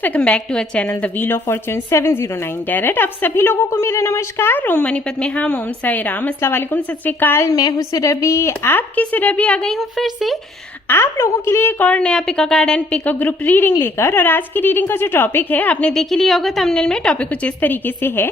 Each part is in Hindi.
Welcome back to our channel the wheel of fortune 709 direct. आप सभी लोगों को मेरा नमस्कार। ओम मणिपत में हम ओम साई राम, अस्सलाम वालेकुम, सत श्री अकाल। मैं हूँ सुरभि, आपकी सुरभि आ गई हूँ फिर से आप लोगों के लिए एक और नया pick a card and pick a group reading लेकर। और आज की रीडिंग का जो टॉपिक है आपने देख ही लिया होगा थंबनेल में। टॉपिक कुछ इस तरीके से है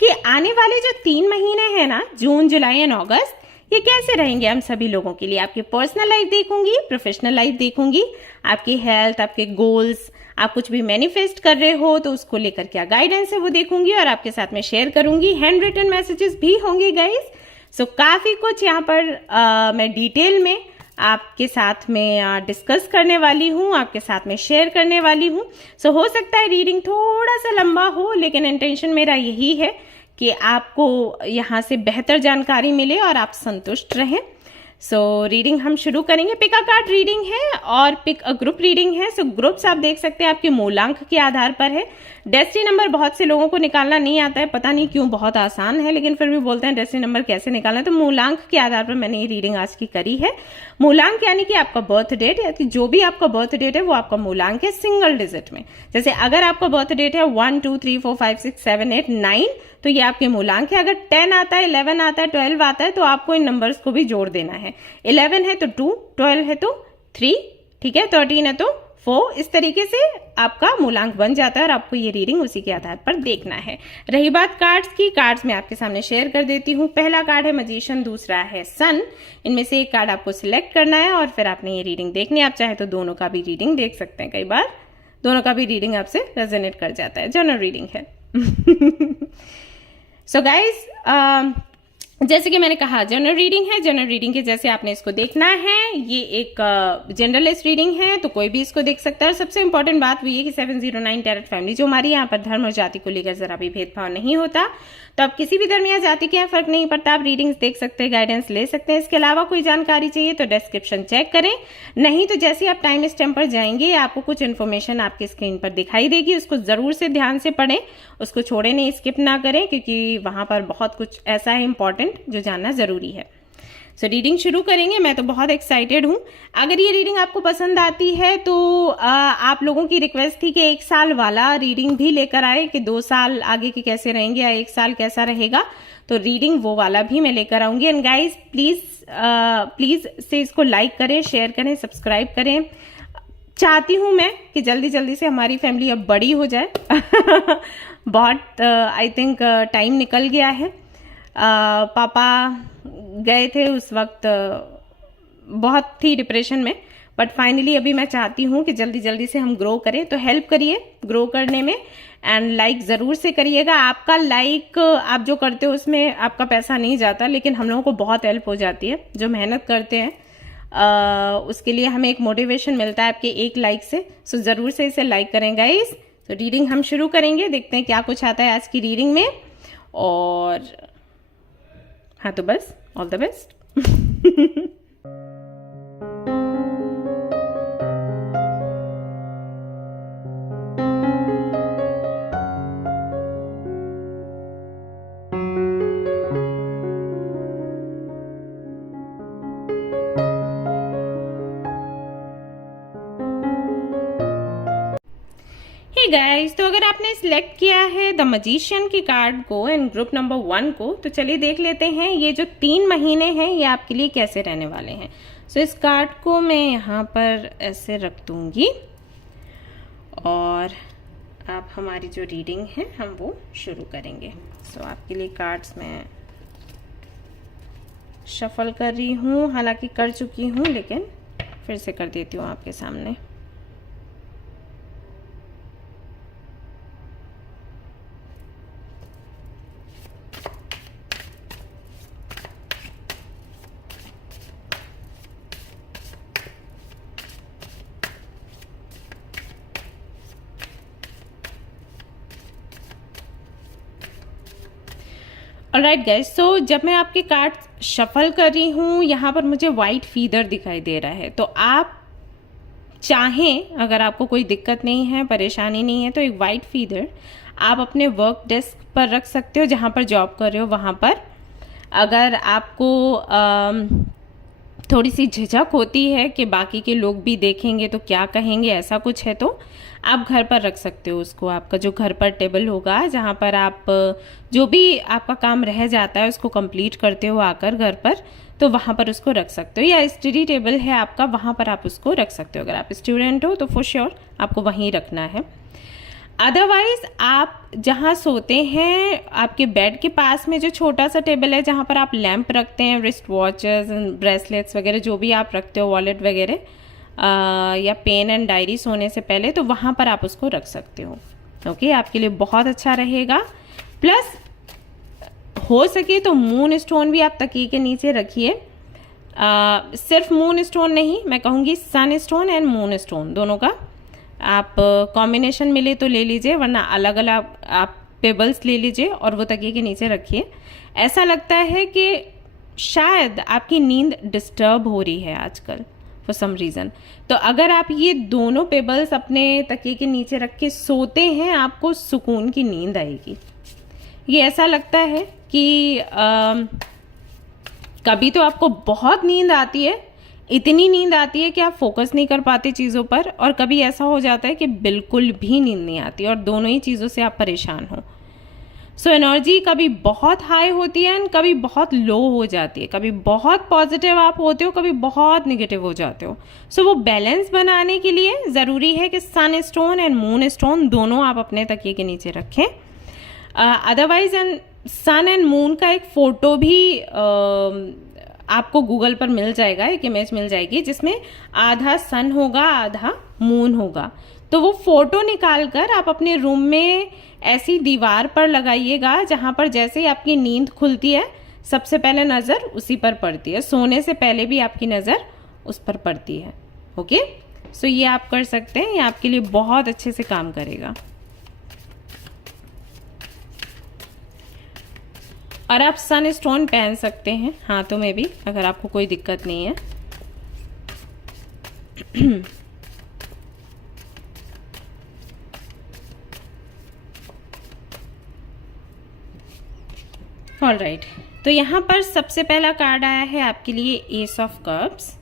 कि आने वाले जो 3 महीने हैं ना, जून जुलाई एंड अगस्त, ये कैसे रहेंगे हम सभी लोगों के लिए। आपकी पर्सनल लाइफ देखूंगी, प्रोफेशनल लाइफ देखूंगी, आपकी हेल्थ, आपके गोल्स, आप कुछ भी मैनिफेस्ट कर रहे हो तो उसको लेकर क्या गाइडेंस है वो देखूंगी और आपके साथ में शेयर करूंगी। हैंड रिटन मैसेजेस भी होंगे गाइस। सो काफी कुछ यहाँ पर मैं डिटेल में आपके साथ में डिस्कस करने वाली हूँ, आपके साथ में शेयर करने वाली हूँ। सो हो सकता है रीडिंग थोड़ा सा लंबा हो, लेकिन इंटेंशन मेरा यही है कि आपको यहाँ से बेहतर जानकारी मिले और आप संतुष्ट रहें। सो रीडिंग हम शुरू करेंगे। पिक अ कार्ड रीडिंग है और पिक अ ग्रुप रीडिंग है। सो ग्रुप्स आप देख सकते हैं आपके मूलांक के आधार पर है। डेस्टिनी नंबर बहुत से लोगों को निकालना नहीं आता है, पता नहीं क्यों, बहुत आसान है, लेकिन फिर भी बोलते हैं डेस्टिनी नंबर कैसे निकालना है। तो मूलांक के आधार पर मैंने ये रीडिंग आज की करी है। मूलांक यानी कि आपका बर्थ डेट, यानी जो भी आपका बर्थ डेट है वो आपका मूलांक है सिंगल डिजिट में। जैसे अगर आपका बर्थ डेट है 1 2 3 4 5 6 7 8 9 तो ये आपके मूलांक है। अगर 10 आता है, 11 आता है, 12 आता है तो आपको इन नंबर्स को भी जोड़ देना है। 11 है तो 2, 12 है तो 3, ठीक है, 13 है तो 4। इस तरीके से आपका मूलांक बन जाता है और आपको ये रीडिंग उसी के आधार पर देखना है। रही बात कार्ड्स की, कार्ड्स मैं आपके सामने शेयर कर देती हूँ। पहला कार्ड है मैजिशियन, दूसरा है सन। इनमें से एक कार्ड आपको सिलेक्ट करना है और फिर आपने ये रीडिंग देखनी है। आप चाहे तो दोनों का भी रीडिंग देख सकते हैं, कई बार दोनों का भी रीडिंग आपसे रेजोनेट कर जाता है। जनरल रीडिंग है। सो गाइज, जैसे कि मैंने कहा जनरल रीडिंग है। जनरल रीडिंग के जैसे आपने इसको देखना है। ये एक जनरलिस्ट रीडिंग है तो कोई भी इसको देख सकता है। और सबसे इंपॉर्टेंट बात वो ये कि 709 टैरेट फैमिली जो हमारी, यहाँ पर धर्म और जाति को लेकर जरा भी भेदभाव नहीं होता। तो आप किसी भी धर्म या जाति के यहाँ फर्क नहीं पड़ता, आप रीडिंग्स देख सकते हैं, गाइडेंस ले सकते हैं। इसके अलावा कोई जानकारी चाहिए तो डिस्क्रिप्शन चेक करें, नहीं तो जैसे आप टाइम स्टैम्प पर जाएंगे आपको कुछ इन्फॉर्मेशन आपकी स्क्रीन पर दिखाई देगी, उसको जरूर से ध्यान से पढ़ें, उसको छोड़े नहीं, स्किप ना करें, क्योंकि वहां पर बहुत कुछ ऐसा है इंपॉर्टेंट जो जानना जरूरी है। सो रीडिंग शुरू करेंगे। मैं तो बहुत एक्साइटेड हूँ। अगर ये रीडिंग आपको पसंद आती है तो आप लोगों की रिक्वेस्ट थी कि 1 साल वाला रीडिंग भी लेकर आए, कि 2 साल आगे के कैसे रहेंगे या 1 साल कैसा रहेगा। तो रीडिंग वो वाला भी मैं लेकर आऊंगी। एंड गाइज प्लीज से इसको लाइक करें, शेयर करें, सब्सक्राइब करें। चाहती हूँ मैं कि जल्दी जल्दी से हमारी फैमिली अब बड़ी हो जाए। बहुत आई थिंक टाइम निकल गया है। पापा गए थे उस वक्त बहुत थी डिप्रेशन में, बट फाइनली अभी मैं चाहती हूँ कि जल्दी जल्दी से हम ग्रो करें। तो हेल्प करिए ग्रो करने में एंड लाइक ज़रूर से करिएगा। आपका लाइक आप जो करते हो उसमें आपका पैसा नहीं जाता, लेकिन हम लोगों को बहुत हेल्प हो जाती है जो मेहनत करते हैं। उसके लिए हमें एक मोटिवेशन मिलता है आपके एक लाइक से। सो ज़रूर से इसे लाइक करें गाइस। तो रीडिंग हम शुरू करेंगे, देखते हैं क्या कुछ आता है आज की रीडिंग में। और हाँ तो बस ऑल द बेस्ट। गाइस, तो अगर आपने सिलेक्ट किया है द मैजिशियन की कार्ड को एंड ग्रुप नंबर 1 को, तो चलिए देख लेते हैं ये जो 3 महीने हैं ये आपके लिए कैसे रहने वाले हैं। सो इस कार्ड को मैं यहाँ पर ऐसे रख दूंगी और आप हमारी जो रीडिंग है हम वो शुरू करेंगे। सो आपके लिए कार्ड्स मैं शफल कर रही हूँ, हालांकि कर चुकी हूँ लेकिन फिर से कर देती हूँ आपके सामने। ऑलराइट गाइस, सो जब मैं आपके कार्ड शफल कर रही हूँ यहाँ पर मुझे वाइट फीदर दिखाई दे रहा है। तो आप चाहें, अगर आपको कोई दिक्कत नहीं है, परेशानी नहीं है, तो एक वाइट फीदर आप अपने वर्क डेस्क पर रख सकते हो, जहाँ पर जॉब कर रहे हो वहाँ पर। अगर आपको थोड़ी सी झिझक होती है कि बाकी के लोग भी देखेंगे तो क्या कहेंगे, ऐसा कुछ है, तो आप घर पर रख सकते हो उसको। आपका जो घर पर टेबल होगा जहाँ पर आप जो भी आपका काम रह जाता है उसको कंप्लीट करते हो आकर घर पर, तो वहाँ पर उसको रख सकते हो। या स्टडी टेबल है आपका, वहाँ पर आप उसको रख सकते हो। अगर आप स्टूडेंट हो तो फॉर श्योर आपको वहीं रखना है। अदरवाइज आप जहाँ सोते हैं आपके बेड के पास में जो छोटा सा टेबल है जहाँ पर आप लैंप रखते हैं, रिस्ट वॉचेस, ब्रेसलेट्स वगैरह जो भी आप रखते हो, वॉलेट वगैरह, या पेन एंड डायरी सोने से पहले, तो वहाँ पर आप उसको रख सकते हो। ओके, आपके लिए बहुत अच्छा रहेगा। प्लस हो सके तो मून स्टोन भी आप तकिए के नीचे रखिए। सिर्फ मून स्टोन नहीं, मैं कहूँगी सन स्टोन एंड मून स्टोन दोनों का आप कॉम्बिनेशन मिले तो ले लीजिए, वरना अलग अलग आप पेबल्स ले लीजिए और वो तकिए के नीचे रखिए। ऐसा लगता है कि शायद आपकी नींद डिस्टर्ब हो रही है आजकल फॉर सम रीज़न, तो अगर आप ये दोनों पेबल्स अपने तकिए के नीचे रख के सोते हैं, आपको सुकून की नींद आएगी। ये ऐसा लगता है कि कभी तो आपको बहुत नींद आती है, इतनी नींद आती है कि आप फोकस नहीं कर पाते चीज़ों पर, और कभी ऐसा हो जाता है कि बिल्कुल भी नींद नहीं आती और दोनों ही चीज़ों से आप परेशान हो। सो एनर्जी कभी बहुत हाई होती है एंड कभी बहुत लो हो जाती है, कभी बहुत पॉजिटिव आप होते हो, कभी बहुत निगेटिव हो जाते हो। सो वो बैलेंस बनाने के लिए ज़रूरी है कि सन स्टोन एंड मून स्टोन दोनों आप अपने तकिए के नीचे रखें। अदरवाइज सन एंड मून का एक फ़ोटो भी आपको गूगल पर मिल जाएगा, एक इमेज मिल जाएगी जिसमें आधा सन होगा आधा मून होगा। तो वो फोटो निकाल कर आप अपने रूम में ऐसी दीवार पर लगाइएगा जहाँ पर जैसे ही आपकी नींद खुलती है सबसे पहले नज़र उसी पर पड़ती है, सोने से पहले भी आपकी नज़र उस पर पड़ती है। ओके, सो ये आप कर सकते हैं, ये आपके लिए बहुत अच्छे से काम करेगा। और आप सन स्टोन पहन सकते हैं हाथों में भी, अगर आपको कोई दिक्कत नहीं है। ऑलराइट, तो यहाँ पर सबसे पहला कार्ड आया है आपके लिए एस ऑफ कप्स।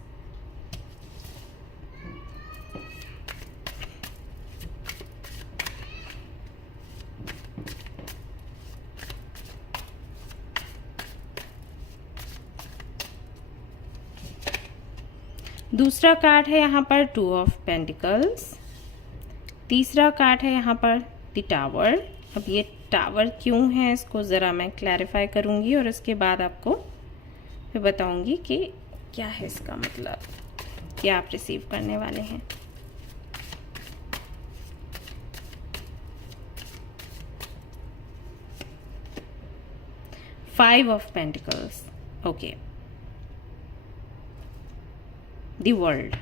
दूसरा कार्ड है यहाँ पर टू ऑफ पेंटिकल्स। तीसरा कार्ड है यहाँ पर द टावर। अब ये टावर क्यों है इसको ज़रा मैं क्लैरिफाई करूँगी और उसके बाद आपको फिर बताऊँगी कि क्या है इसका मतलब, क्या आप रिसीव करने वाले हैं। Five of pentacles, okay, the world.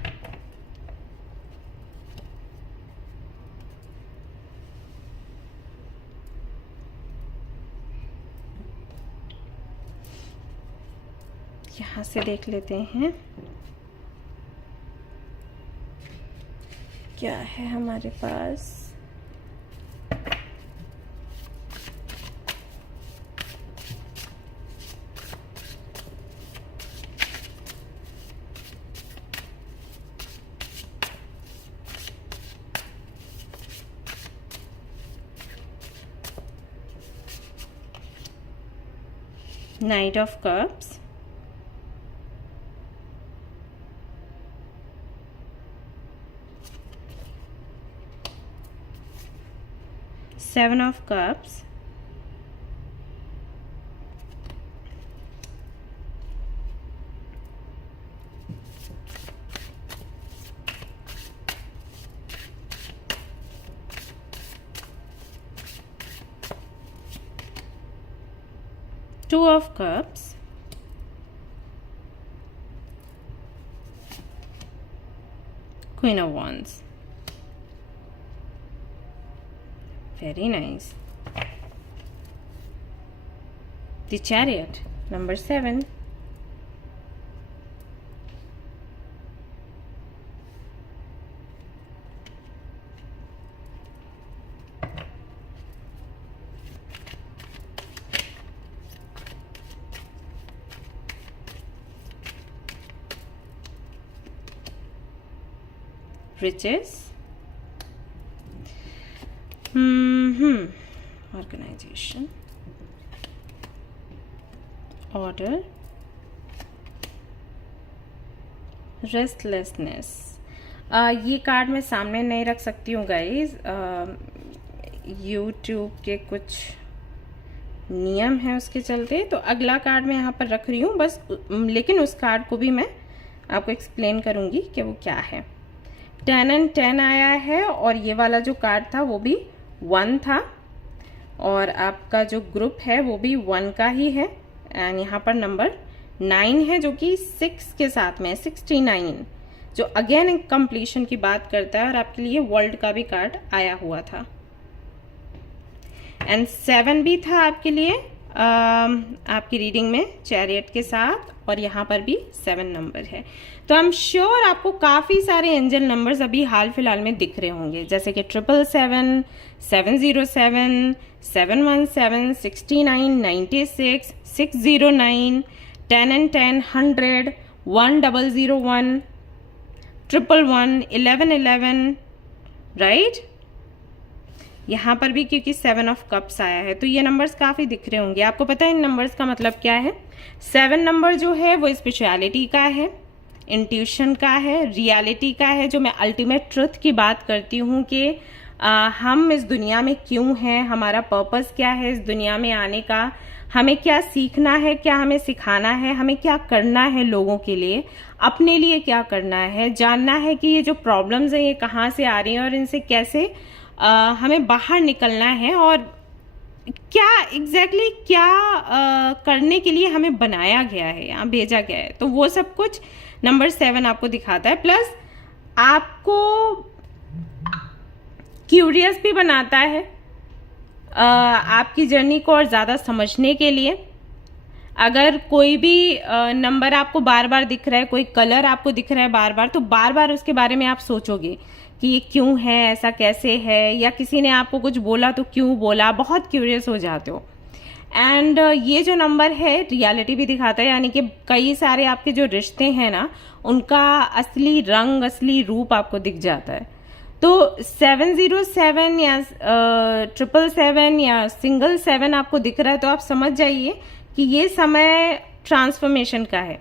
यहाँ से देख लेते हैं क्या है हमारे पास। Knight of Cups, Seven of Cups, Two of Cups, Queen of Wands. Very nice. The Chariot, number 7. Riches, organisation, order, restlessness. ये कार्ड मैं सामने नहीं रख सकती हूँ गाइज, यूट्यूब के कुछ नियम हैं उसके चलते, तो अगला कार्ड मैं यहाँ पर रख रही हूँ बस, लेकिन उस कार्ड को भी मैं आपको एक्सप्लेन करूँगी कि वो क्या है। 10 and 10 आया है, और ये वाला जो कार्ड था वो भी 1 था, और आपका जो ग्रुप है वो भी 1 का ही है, एंड यहाँ पर नंबर 9 है जो कि 6 के साथ में 69, जो अगेन कंप्लीशन की बात करता है, और आपके लिए वर्ल्ड का भी कार्ड आया हुआ था, एंड 7 भी था आपके लिए आपकी रीडिंग में चैरियट के साथ, और यहाँ पर भी 7 नंबर है। तो आई एम श्योर आपको काफ़ी सारे एंजल नंबर्स अभी हाल फिलहाल में दिख रहे होंगे, जैसे कि 777, 707, 717, 69, 96, 609, 10 and 10, 100, 1001, 111, 1111, राइट। यहाँ पर भी क्योंकि 7 ऑफ कप्स आया है, तो ये नंबर्स काफ़ी दिख रहे होंगे। आपको पता है इन नंबर्स का मतलब क्या है? 7 नंबर जो है वो स्पिरिचुअलिटी का है, इंट्यूशन का है, रियलिटी का है, जो मैं अल्टीमेट ट्रुथ की बात करती हूँ कि हम इस दुनिया में क्यों हैं, हमारा पर्पस क्या है इस दुनिया में आने का, हमें क्या सीखना है, क्या हमें सिखाना है, हमें क्या करना है लोगों के लिए, अपने लिए क्या करना है, जानना है कि ये जो प्रॉब्लम्स हैं ये कहाँ से आ रही हैं और इनसे कैसे हमें बाहर निकलना है, और क्या एग्जैक्टली क्या करने के लिए हमें बनाया गया है, यहाँ भेजा गया है। तो वो सब कुछ नंबर 7 आपको दिखाता है, प्लस आपको क्यूरियस भी बनाता है आपकी जर्नी को और ज़्यादा समझने के लिए। अगर कोई भी नंबर आपको बार बार दिख रहा है, कोई कलर आपको दिख रहा है बार बार, तो बार बार उसके बारे में आप सोचोगे कि ये क्यों है, ऐसा कैसे है, या किसी ने आपको कुछ बोला तो क्यों बोला, बहुत क्यूरियस हो जाते हो। एंड ये जो नंबर है रियलिटी भी दिखाता है, यानी कि कई सारे आपके जो रिश्ते हैं ना, उनका असली रंग, असली रूप आपको दिख जाता है। तो 707 या 777 या सिंगल 7 आपको दिख रहा है, तो आप समझ जाइए कि ये समय ट्रांसफॉर्मेशन का है।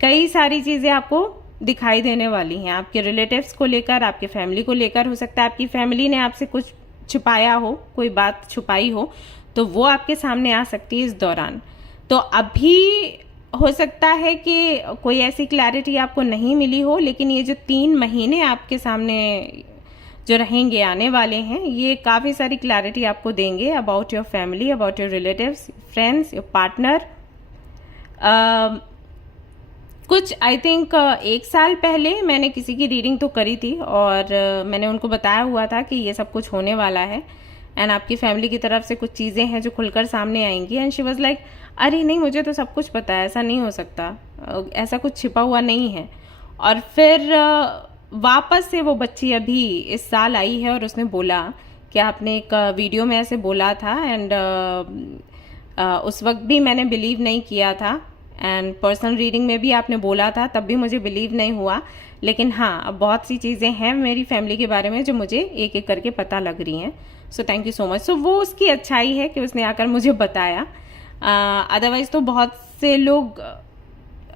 कई सारी चीज़ें आपको दिखाई देने वाली हैं, आपके रिलेटिव्स को लेकर, आपके फैमिली को लेकर। हो सकता है आपकी फैमिली ने आपसे कुछ छुपाया हो, कोई बात छुपाई हो, तो वो आपके सामने आ सकती है इस दौरान। तो अभी हो सकता है कि कोई ऐसी क्लैरिटी आपको नहीं मिली हो, लेकिन ये जो 3 महीने आपके सामने जो रहेंगे, आने वाले हैं, ये काफ़ी सारी क्लैरिटी आपको देंगे about your family, about your relatives, friends, your partner. कुछ आई थिंक 1 साल पहले मैंने किसी की रीडिंग तो करी थी, और मैंने उनको बताया हुआ था कि ये सब कुछ होने वाला है, एंड आपकी फैमिली की तरफ से कुछ चीज़ें हैं जो खुलकर सामने आएंगी। एंड शी वाज लाइक, अरे नहीं, मुझे तो सब कुछ पता है, ऐसा नहीं हो सकता, ऐसा कुछ छिपा हुआ नहीं है। और फिर वापस से वो बच्ची अभी इस साल आई है, और उसने बोला कि आपने एक वीडियो में ऐसे बोला था, एंड उस वक्त भी मैंने बिलीव नहीं किया था, एंड पर्सनल रीडिंग में भी आपने बोला था, तब भी मुझे बिलीव नहीं हुआ। लेकिन हाँ, अब बहुत सी चीज़ें हैं मेरी फैमिली के बारे में जो मुझे एक एक करके पता लग रही हैं। So thank you so much. So वो उसकी अच्छाई है कि उसने आकर मुझे बताया। अदरवाइज तो बहुत से लोग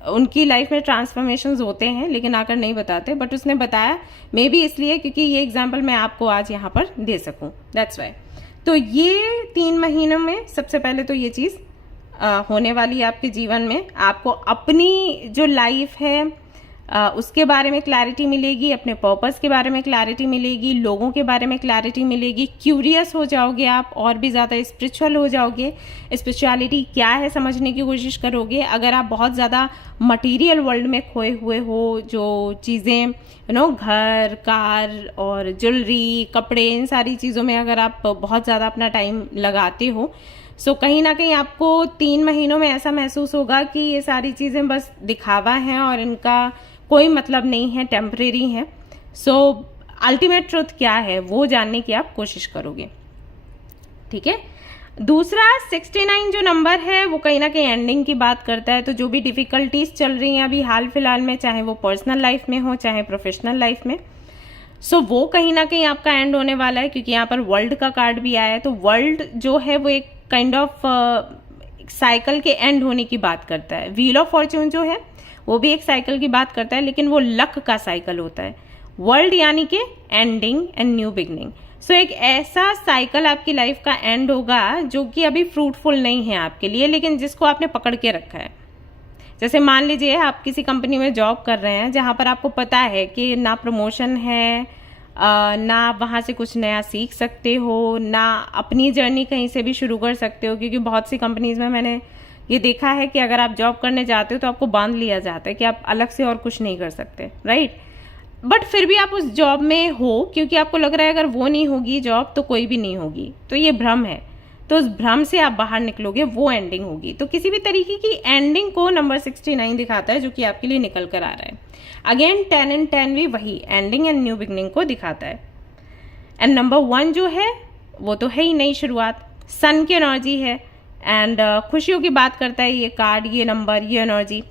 उनकी लाइफ में ट्रांसफॉर्मेशंस होते हैं लेकिन आकर नहीं बताते, बट उसने बताया, मे बी इसलिए क्योंकि ये एग्जाम्पल मैं आपको आज यहाँ पर दे सकूँ, दैट्स वाई। तो ये 3 महीनों में सबसे पहले तो ये चीज़ होने वाली है आपके जीवन में। आपको अपनी जो लाइफ है उसके बारे में क्लैरिटी मिलेगी, अपने पर्पस के बारे में क्लैरिटी मिलेगी, लोगों के बारे में क्लैरिटी मिलेगी, क्यूरियस हो जाओगे आप, और भी ज़्यादा स्पिरिचुअल हो जाओगे, स्पिरिचुअलिटी क्या है समझने की कोशिश करोगे। अगर आप बहुत ज़्यादा मटेरियल वर्ल्ड में खोए हुए हो, जो चीज़ें घर, कार और ज्वेलरी, कपड़े, इन सारी चीज़ों में अगर आप बहुत ज़्यादा अपना टाइम लगाते हो, सो कहीं ना कहीं आपको 3 महीनों में ऐसा महसूस होगा कि ये सारी चीज़ें बस दिखावा हैं और इनका कोई मतलब नहीं है, टेम्परेरी है। सो अल्टीमेट ट्रुथ क्या है वो जानने की आप कोशिश करोगे, ठीक है। दूसरा 69 जो नंबर है वो कहीं ना कहीं एंडिंग की बात करता है। तो जो भी डिफिकल्टीज चल रही हैं अभी हाल फिलहाल में, चाहे वो पर्सनल लाइफ में हो चाहे प्रोफेशनल लाइफ में, सो वो कहीं ना कहीं आपका एंड होने वाला है, क्योंकि यहाँ पर वर्ल्ड का कार्ड भी आया है। तो वर्ल्ड जो है वो एक काइंड ऑफ साइकिल के एंड होने की बात करता है। व्हील ऑफ फॉर्च्यून जो है वो भी एक साइकिल की बात करता है, लेकिन वो लक का साइकिल होता है। वर्ल्ड यानी कि एंडिंग एंड न्यू बिगनिंग। सो एक ऐसा साइकिल आपकी लाइफ का एंड होगा जो कि अभी फ्रूटफुल नहीं है आपके लिए, लेकिन जिसको आपने पकड़ के रखा है। जैसे मान लीजिए आप किसी कंपनी में जॉब कर रहे हैं जहाँ पर आपको पता है कि ना प्रमोशन है, ना वहाँ से कुछ नया सीख सकते हो, ना अपनी जर्नी कहीं से भी शुरू कर सकते हो, क्योंकि बहुत सी कंपनीज में मैंने ये देखा है कि अगर आप जॉब करने जाते हो तो आपको बांध लिया जाता है कि आप अलग से और कुछ नहीं कर सकते, राइट। बट फिर भी आप उस जॉब में हो क्योंकि आपको लग रहा है अगर वो नहीं होगी जॉब तो कोई भी नहीं होगी। तो ये भ्रम है, तो उस भ्रम से आप बाहर निकलोगे, वो एंडिंग होगी। तो किसी भी तरीके की एंडिंग को नंबर 69 दिखाता है, जो कि आपके लिए निकल कर आ रहा है। अगेन 10 एंड 10 भी वही एंडिंग एंड न्यू बिगनिंग को दिखाता है। एंड नंबर 1 जो है वो तो है ही नई शुरुआत, सन की एनर्जी है एंड खुशियों की बात करता है ये कार्ड, ये नंबर, ये एनर्जी।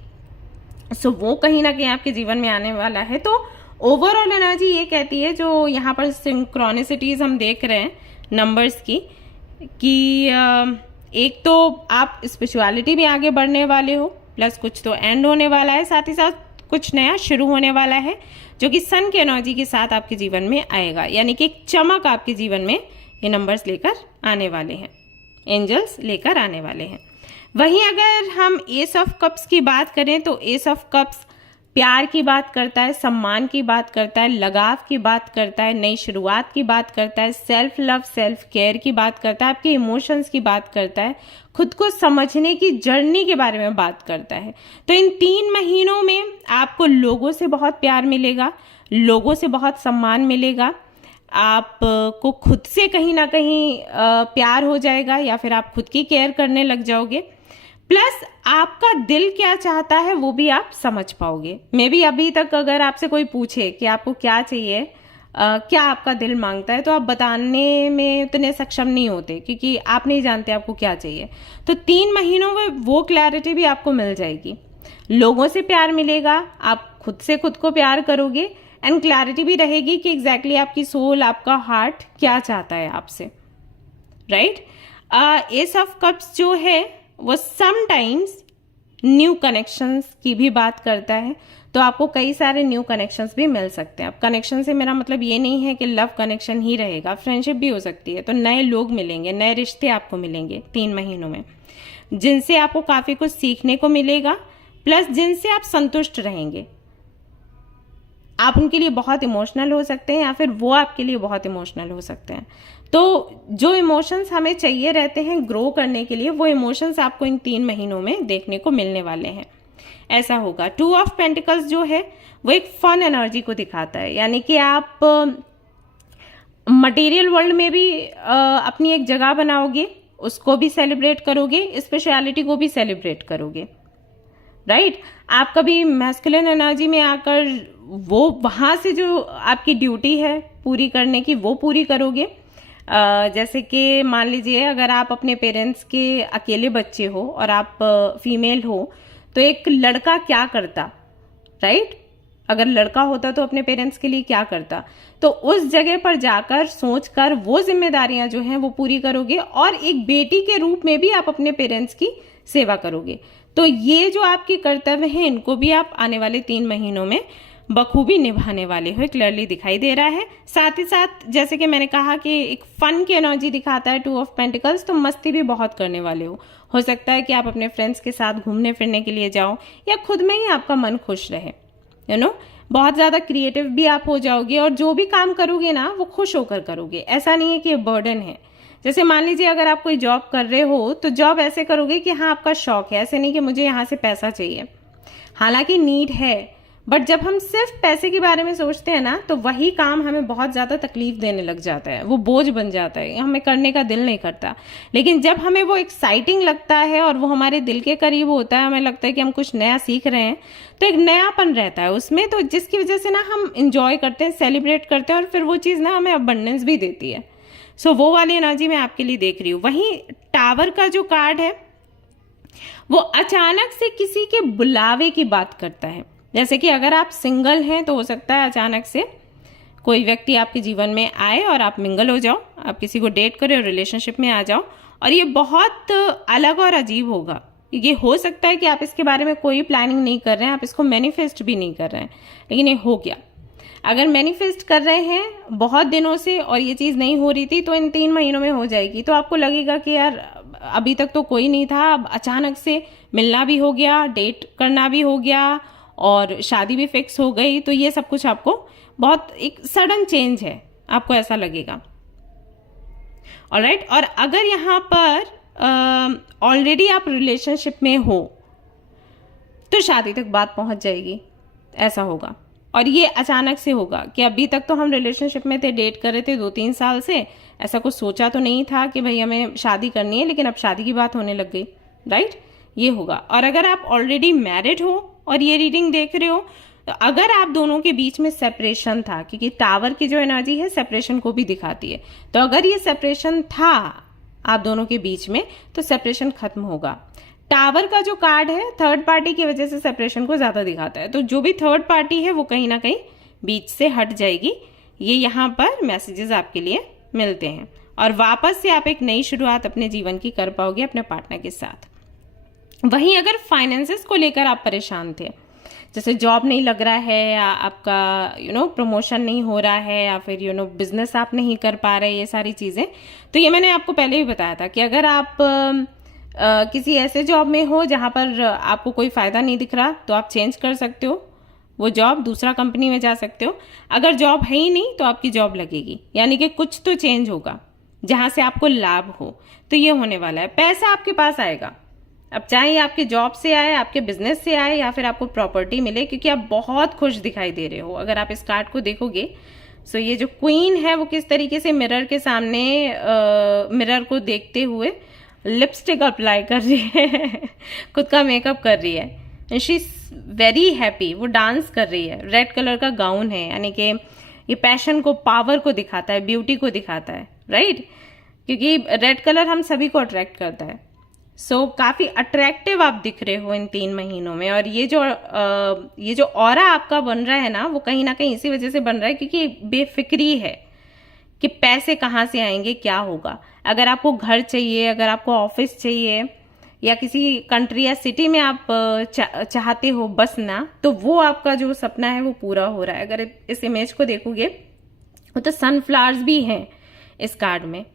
सो वो कहीं ना कहीं आपके जीवन में आने वाला है। तो ओवरऑल एनर्जी ये कहती है, जो यहाँ पर सिंक्रोनिसिटीज हम देख रहे हैं नंबर्स की, कि एक तो आप स्पिरिचुअलिटी में आगे बढ़ने वाले हो, प्लस कुछ तो एंड होने वाला है, साथ ही साथ कुछ नया शुरू होने वाला है, जो कि सन की एनर्जी के साथ आपके जीवन में आएगा। यानी कि एक चमक आपके जीवन में ये नंबर्स लेकर आने वाले हैं, एंजल्स लेकर आने वाले हैं। वहीं अगर हम एस ऑफ कप्स की बात करें तो एस ऑफ कप्स प्यार की बात करता है, सम्मान की बात करता है, लगाव की बात करता है, नई शुरुआत की बात करता है, सेल्फ लव, सेल्फ केयर की बात करता है, आपके इमोशंस की बात करता है, खुद को समझने की जर्नी के बारे में बात करता है। तो इन 3 महीनों में आपको लोगों से बहुत प्यार मिलेगा, लोगों से बहुत सम्मान मिलेगा, आपको खुद से कहीं ना कहीं प्यार हो जाएगा, या फिर आप खुद की केयर करने लग जाओगे। प्लस आपका दिल क्या चाहता है वो भी आप समझ पाओगे। मे बी अभी तक अगर आपसे कोई पूछे कि आपको क्या चाहिए, क्या आपका दिल मांगता है, तो आप बताने में उतने सक्षम नहीं होते, क्योंकि आप नहीं जानते आपको क्या चाहिए। तो 3 महीनों में वो क्लैरिटी भी आपको मिल जाएगी। लोगों से प्यार मिलेगा, आप खुद से खुद को प्यार करोगे, एंड क्लैरिटी भी रहेगी कि एग्जैक्टली आपकी सोल, आपका हार्ट क्या चाहता है आपसे, राइट। एस ऑफ कप्स जो है वो समटाइम्स न्यू कनेक्शंस की भी बात करता है। तो आपको कई सारे न्यू कनेक्शंस भी मिल सकते हैं। अब कनेक्शन से मेरा मतलब ये नहीं है कि लव कनेक्शन ही रहेगा, फ्रेंडशिप भी हो सकती है। तो नए लोग मिलेंगे, नए रिश्ते आपको मिलेंगे 3 महीनों में, जिनसे आपको काफ़ी कुछ सीखने को मिलेगा, प्लस जिनसे आप संतुष्ट रहेंगे। आप उनके लिए बहुत इमोशनल हो सकते हैं, या फिर वो आपके लिए बहुत इमोशनल हो सकते हैं। तो जो इमोशंस हमें चाहिए रहते हैं ग्रो करने के लिए, वो इमोशंस आपको इन 3 महीनों में देखने को मिलने वाले हैं। ऐसा होगा। 2 ऑफ पेंटिकल्स जो है वो एक फन एनर्जी को दिखाता है, यानी कि आप मटेरियल वर्ल्ड में भी अपनी एक जगह बनाओगे, उसको भी सेलिब्रेट करोगे, स्पेशलिटी को भी सेलिब्रेट करोगे, राइट। आप कभी मैस्कुलिन एनर्जी में आकर वो वहाँ से जो आपकी ड्यूटी है पूरी करने की, वो पूरी करोगे। जैसे कि मान लीजिए अगर आप अपने पेरेंट्स के अकेले बच्चे हो और आप फीमेल हो, तो एक लड़का क्या करता, राइट। अगर लड़का होता तो अपने पेरेंट्स के लिए क्या करता, तो उस जगह पर जाकर सोचकर वो जिम्मेदारियां जो हैं वो पूरी करोगे, और एक बेटी के रूप में भी आप अपने पेरेंट्स की सेवा करोगे। तो ये जो आपके कर्तव्य हैं इनको भी आप आने वाले 3 महीनों में बखूबी निभाने वाले हो, क्लियरली दिखाई दे रहा है। साथ ही साथ जैसे कि मैंने कहा कि एक फन की एनर्जी दिखाता है 2 ऑफ पेंटिकल्स, तो मस्ती भी बहुत करने वाले हो सकता है कि आप अपने फ्रेंड्स के साथ घूमने फिरने के लिए जाओ, या खुद में ही आपका मन खुश रहे, यू नो। बहुत ज़्यादा क्रिएटिव भी आप हो जाओगे, और जो भी काम करोगे ना वो खुश होकर करोगे। ऐसा नहीं है कि बर्डन है। जैसे मान लीजिए अगर आप कोई जॉब कर रहे हो तो जॉब ऐसे करोगे कि हाँ आपका शौक है, ऐसे नहीं कि मुझे यहाँ से पैसा चाहिए। हालांकि नीड है, बट जब हम सिर्फ पैसे के बारे में सोचते हैं ना, तो वही काम हमें बहुत ज़्यादा तकलीफ देने लग जाता है, वो बोझ बन जाता है, हमें करने का दिल नहीं करता। लेकिन जब हमें वो एक्साइटिंग लगता है और वो हमारे दिल के करीब होता है, हमें लगता है कि हम कुछ नया सीख रहे हैं, तो एक नयापन रहता है उसमें, तो जिसकी वजह से ना हम इंजॉय करते हैं, सेलिब्रेट करते हैं, और फिर वो चीज़ ना हमें अबंडेंस भी देती है। सो वो वाली एनर्जी मैं आपके लिए देख रही हूँ। वहीं टावर का जो कार्ड है वो अचानक से किसी के बुलावे की बात करता है। जैसे कि अगर आप सिंगल हैं तो हो सकता है अचानक से कोई व्यक्ति आपके जीवन में आए और आप मिंगल हो जाओ, आप किसी को डेट करें और रिलेशनशिप में आ जाओ, और ये बहुत अलग और अजीब होगा। ये हो सकता है कि आप इसके बारे में कोई प्लानिंग नहीं कर रहे हैं, आप इसको मैनिफेस्ट भी नहीं कर रहे हैं, लेकिन ये हो गया। अगर मैनिफेस्ट कर रहे हैं बहुत दिनों से और ये चीज़ नहीं हो रही थी, तो इन 3 महीनों में हो जाएगी। तो आपको लगेगा कि यार अभी तक तो कोई नहीं था, अब अचानक से मिलना भी हो गया, डेट करना भी हो गया और शादी भी फिक्स हो गई। तो ये सब कुछ आपको बहुत एक सडन चेंज है, आपको ऐसा लगेगा। ऑलराइट, और अगर यहाँ पर ऑलरेडी आप रिलेशनशिप में हो तो शादी तक बात पहुंच जाएगी, ऐसा होगा। और ये अचानक से होगा कि अभी तक तो हम रिलेशनशिप में थे, डेट कर रहे थे 2-3 साल से, ऐसा कुछ सोचा तो नहीं था कि भाई हमें शादी करनी है, लेकिन अब शादी की बात होने लग गई, राइट? ये होगा। और अगर आप ऑलरेडी मैरिड हो और ये रीडिंग देख रहे हो, तो अगर आप दोनों के बीच में सेपरेशन था, क्योंकि टावर की जो एनर्जी है सेपरेशन को भी दिखाती है, तो अगर ये सेपरेशन था आप दोनों के बीच में, तो सेपरेशन खत्म होगा। टावर का जो कार्ड है थर्ड पार्टी की वजह से सेपरेशन को ज्यादा दिखाता है, तो जो भी थर्ड पार्टी है वो कहीं ना कहीं बीच से हट जाएगी। ये यहाँ पर मैसेजेस आपके लिए मिलते हैं, और वापस से आप एक नई शुरुआत अपने जीवन की कर पाओगे अपने पार्टनर के साथ। वहीं अगर फाइनेंसेस को लेकर आप परेशान थे, जैसे जॉब नहीं लग रहा है, या आपका प्रमोशन नहीं हो रहा है, या फिर बिजनेस आप नहीं कर पा रहे, ये सारी चीजें, तो ये मैंने आपको पहले भी बताया था कि अगर आप किसी ऐसे जॉब में हो जहां पर आपको कोई फायदा नहीं दिख रहा, तो आप चेंज कर सकते हो वो जॉब, दूसरा कंपनी में जा सकते हो। अगर जॉब है ही नहीं तो आपकी जॉब लगेगी, यानी कि कुछ तो चेंज होगा जहां से आपको लाभ हो। तो ये होने वाला है। पैसा आपके पास आएगा, अब चाहे आपके जॉब से आए, आपके बिजनेस से आए, या फिर आपको प्रॉपर्टी मिले, क्योंकि आप बहुत खुश दिखाई दे रहे हो। अगर आप इस कार्ड को देखोगे, सो ये जो क्वीन है वो किस तरीके से मिरर के सामने मिरर को देखते हुए लिपस्टिक अप्लाई कर रही है खुद का मेकअप कर रही है, शी इज वेरी हैप्पी। वो डांस कर रही है, रेड कलर का गाउन है, यानी कि ये पैशन को, पावर को दिखाता है, ब्यूटी को दिखाता है, राइट? क्योंकि रेड कलर हम सभी को अट्रैक्ट करता है। सो काफी अट्रैक्टिव आप दिख रहे हो इन 3 महीनों में। और ये जो ऑरा आपका बन रहा है ना, वो कहीं ना कहीं इसी वजह से बन रहा है क्योंकि बेफिक्री है कि पैसे कहाँ से आएंगे, क्या होगा। अगर आपको घर चाहिए, अगर आपको ऑफिस चाहिए, या किसी कंट्री या सिटी में आप चाहते हो बसना, तो वो आपका जो सपना है वो पूरा हो रहा है। अगर इस इमेज को देखोगे तो सनफ्लावर्स भी हैं इस कार्ड में,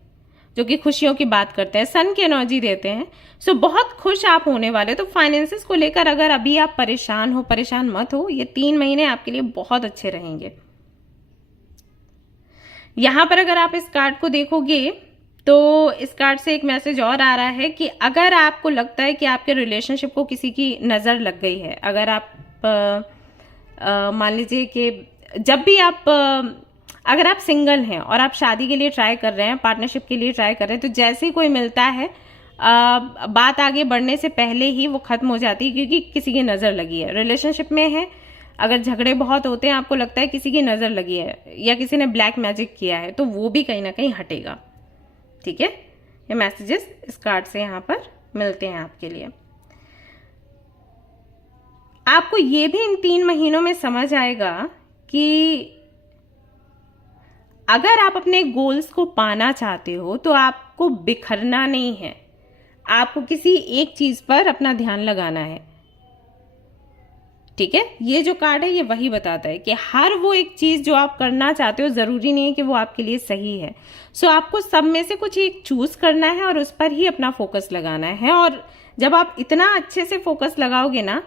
जो कि खुशियों की बात करते हैं, सन की एनर्जी देते हैं। सो बहुत खुश आप होने वाले। तो फाइनेंसेस को लेकर अगर अभी आप परेशान हो, परेशान मत हो, ये 3 महीने आपके लिए बहुत अच्छे रहेंगे। यहां पर अगर आप इस कार्ड को देखोगे तो इस कार्ड से एक मैसेज और आ रहा है कि अगर आपको लगता है कि आपके रिलेशनशिप को किसी की नजर लग गई है, अगर आप मान लीजिए कि जब भी आप अगर आप सिंगल हैं और आप शादी के लिए ट्राई कर रहे हैं, पार्टनरशिप के लिए ट्राई कर रहे हैं, तो जैसे ही कोई मिलता है बात आगे बढ़ने से पहले ही वो खत्म हो जाती है, क्योंकि किसी की नजर लगी है। रिलेशनशिप में है, अगर झगड़े बहुत होते हैं, आपको लगता है किसी की नजर लगी है या किसी ने ब्लैक मैजिक किया है, तो वो भी कहीं ना कहीं हटेगा। ठीक है, ये मैसेजेस इस कार्ड से यहाँ पर मिलते हैं आपके लिए। आपको ये भी इन 3 महीनों में समझ आएगा कि अगर आप अपने गोल्स को पाना चाहते हो तो आपको बिखरना नहीं है, आपको किसी एक चीज पर अपना ध्यान लगाना है। ठीक है, ये जो कार्ड है ये वही बताता है कि हर वो एक चीज जो आप करना चाहते हो, जरूरी नहीं है कि वो आपके लिए सही है। सो आपको सब में से कुछ एक चूज करना है और उस पर ही अपना फोकस लगाना है। और जब आप इतना अच्छे से फोकस लगाओगे ना,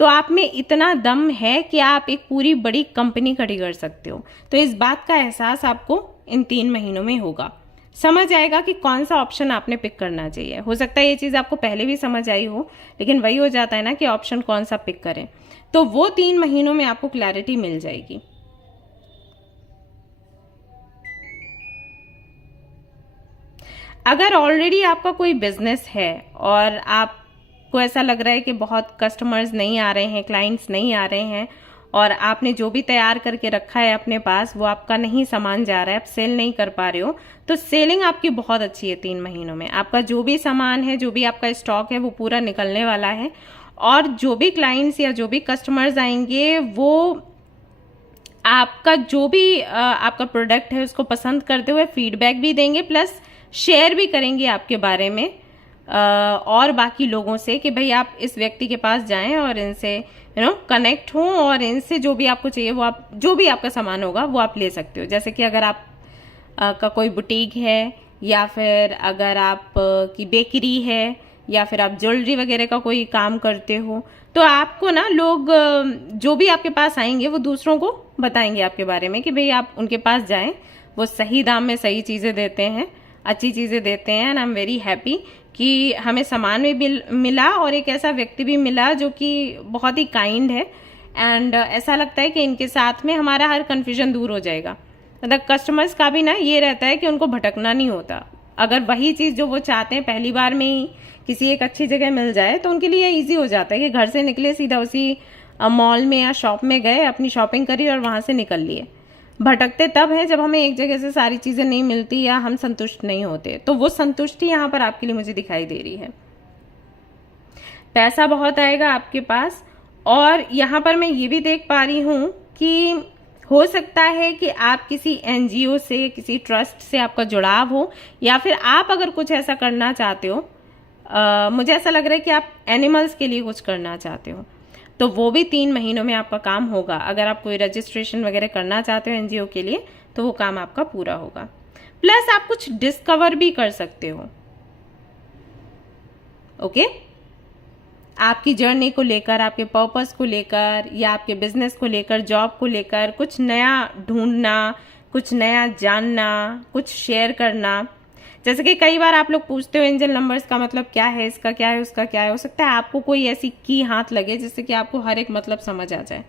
तो आप में इतना दम है कि आप एक पूरी बड़ी कंपनी खड़ी कर सकते हो। तो इस बात का एहसास आपको इन 3 महीनों में होगा, समझ आएगा कि कौन सा ऑप्शन आपने पिक करना चाहिए। हो सकता है ये चीज आपको पहले भी समझ आई हो, लेकिन वही हो जाता है ना कि ऑप्शन कौन सा पिक करें। तो वो 3 महीनों में आपको क्लैरिटी मिल जाएगी। अगर ऑलरेडी आपका कोई बिजनेस है और आपको ऐसा लग रहा है कि बहुत कस्टमर्स नहीं आ रहे हैं, क्लाइंट्स नहीं आ रहे हैं, और आपने जो भी तैयार करके रखा है अपने पास वो आपका नहीं सामान जा रहा है, आप सेल नहीं कर पा रहे हो, तो सेलिंग आपकी बहुत अच्छी है 3 महीनों में। आपका जो भी सामान है, जो भी आपका स्टॉक है, वो पूरा निकलने वाला है। और जो भी क्लाइंट्स या जो भी कस्टमर्स आएंगे वो आपका जो भी आपका प्रोडक्ट है उसको पसंद करते हुए फीडबैक भी देंगे, प्लस शेयर भी करेंगे आपके बारे में और बाकी लोगों से कि भाई आप इस व्यक्ति के पास जाएं और इनसे कनेक्ट हों और इनसे जो भी आपको चाहिए वो आप, जो भी आपका सामान होगा वो आप ले सकते हो। जैसे कि अगर आप का कोई बुटीक है, या फिर अगर आप की बेकरी है, या फिर आप ज्वेलरी वगैरह का कोई काम करते हो, तो आपको ना लोग जो भी आपके पास आएंगे वो दूसरों को बताएंगे आपके बारे में कि भाई आप उनके पास जाएं, वो सही दाम में सही चीज़ें देते हैं, अच्छी चीज़ें देते हैं। And I am very happy कि हमें सामान भी मिला और एक ऐसा व्यक्ति भी मिला जो कि बहुत ही काइंड है। एंड ऐसा लगता है कि इनके साथ में हमारा हर कन्फ्यूजन दूर हो जाएगा। मतलब कस्टमर्स का भी ना ये रहता है कि उनको भटकना नहीं होता। अगर वही चीज़ जो वो चाहते हैं पहली बार में ही किसी एक अच्छी जगह मिल जाए तो उनके लिए ईजी हो जाता है कि घर से निकले सीधा उसी मॉल में या शॉप में गए, अपनी शॉपिंग करी और वहाँ से निकल लिए। भटकते तब है जब हमें एक जगह से सारी चीज़ें नहीं मिलती या हम संतुष्ट नहीं होते। तो वो संतुष्टि यहाँ पर आपके लिए मुझे दिखाई दे रही है। पैसा बहुत आएगा आपके पास, और यहाँ पर मैं ये भी देख पा रही हूँ कि हो सकता है कि आप किसी एनजीओ से, किसी ट्रस्ट से आपका जुड़ाव हो, या फिर आप अगर कुछ ऐसा करना चाहते हो, मुझे ऐसा लग रहा है कि आप एनिमल्स के लिए कुछ करना चाहते हो, तो वो भी 3 महीनों में आपका काम होगा। अगर आप कोई रजिस्ट्रेशन वगैरह करना चाहते हो एनजीओ के लिए तो वो काम आपका पूरा होगा। प्लस आप कुछ डिस्कवर भी कर सकते हो। ओके, आपकी जर्नी को लेकर, आपके पर्पस को लेकर, या आपके बिजनेस को लेकर, जॉब को लेकर कुछ नया ढूंढना, कुछ नया जानना, कुछ शेयर करना। जैसे कि कई बार आप लोग पूछते हो एंजल नंबर्स का मतलब क्या है, इसका क्या है, उसका क्या है। हो सकता है आपको कोई ऐसी की हाथ लगे जिससे कि आपको हर एक मतलब समझ आ जाए।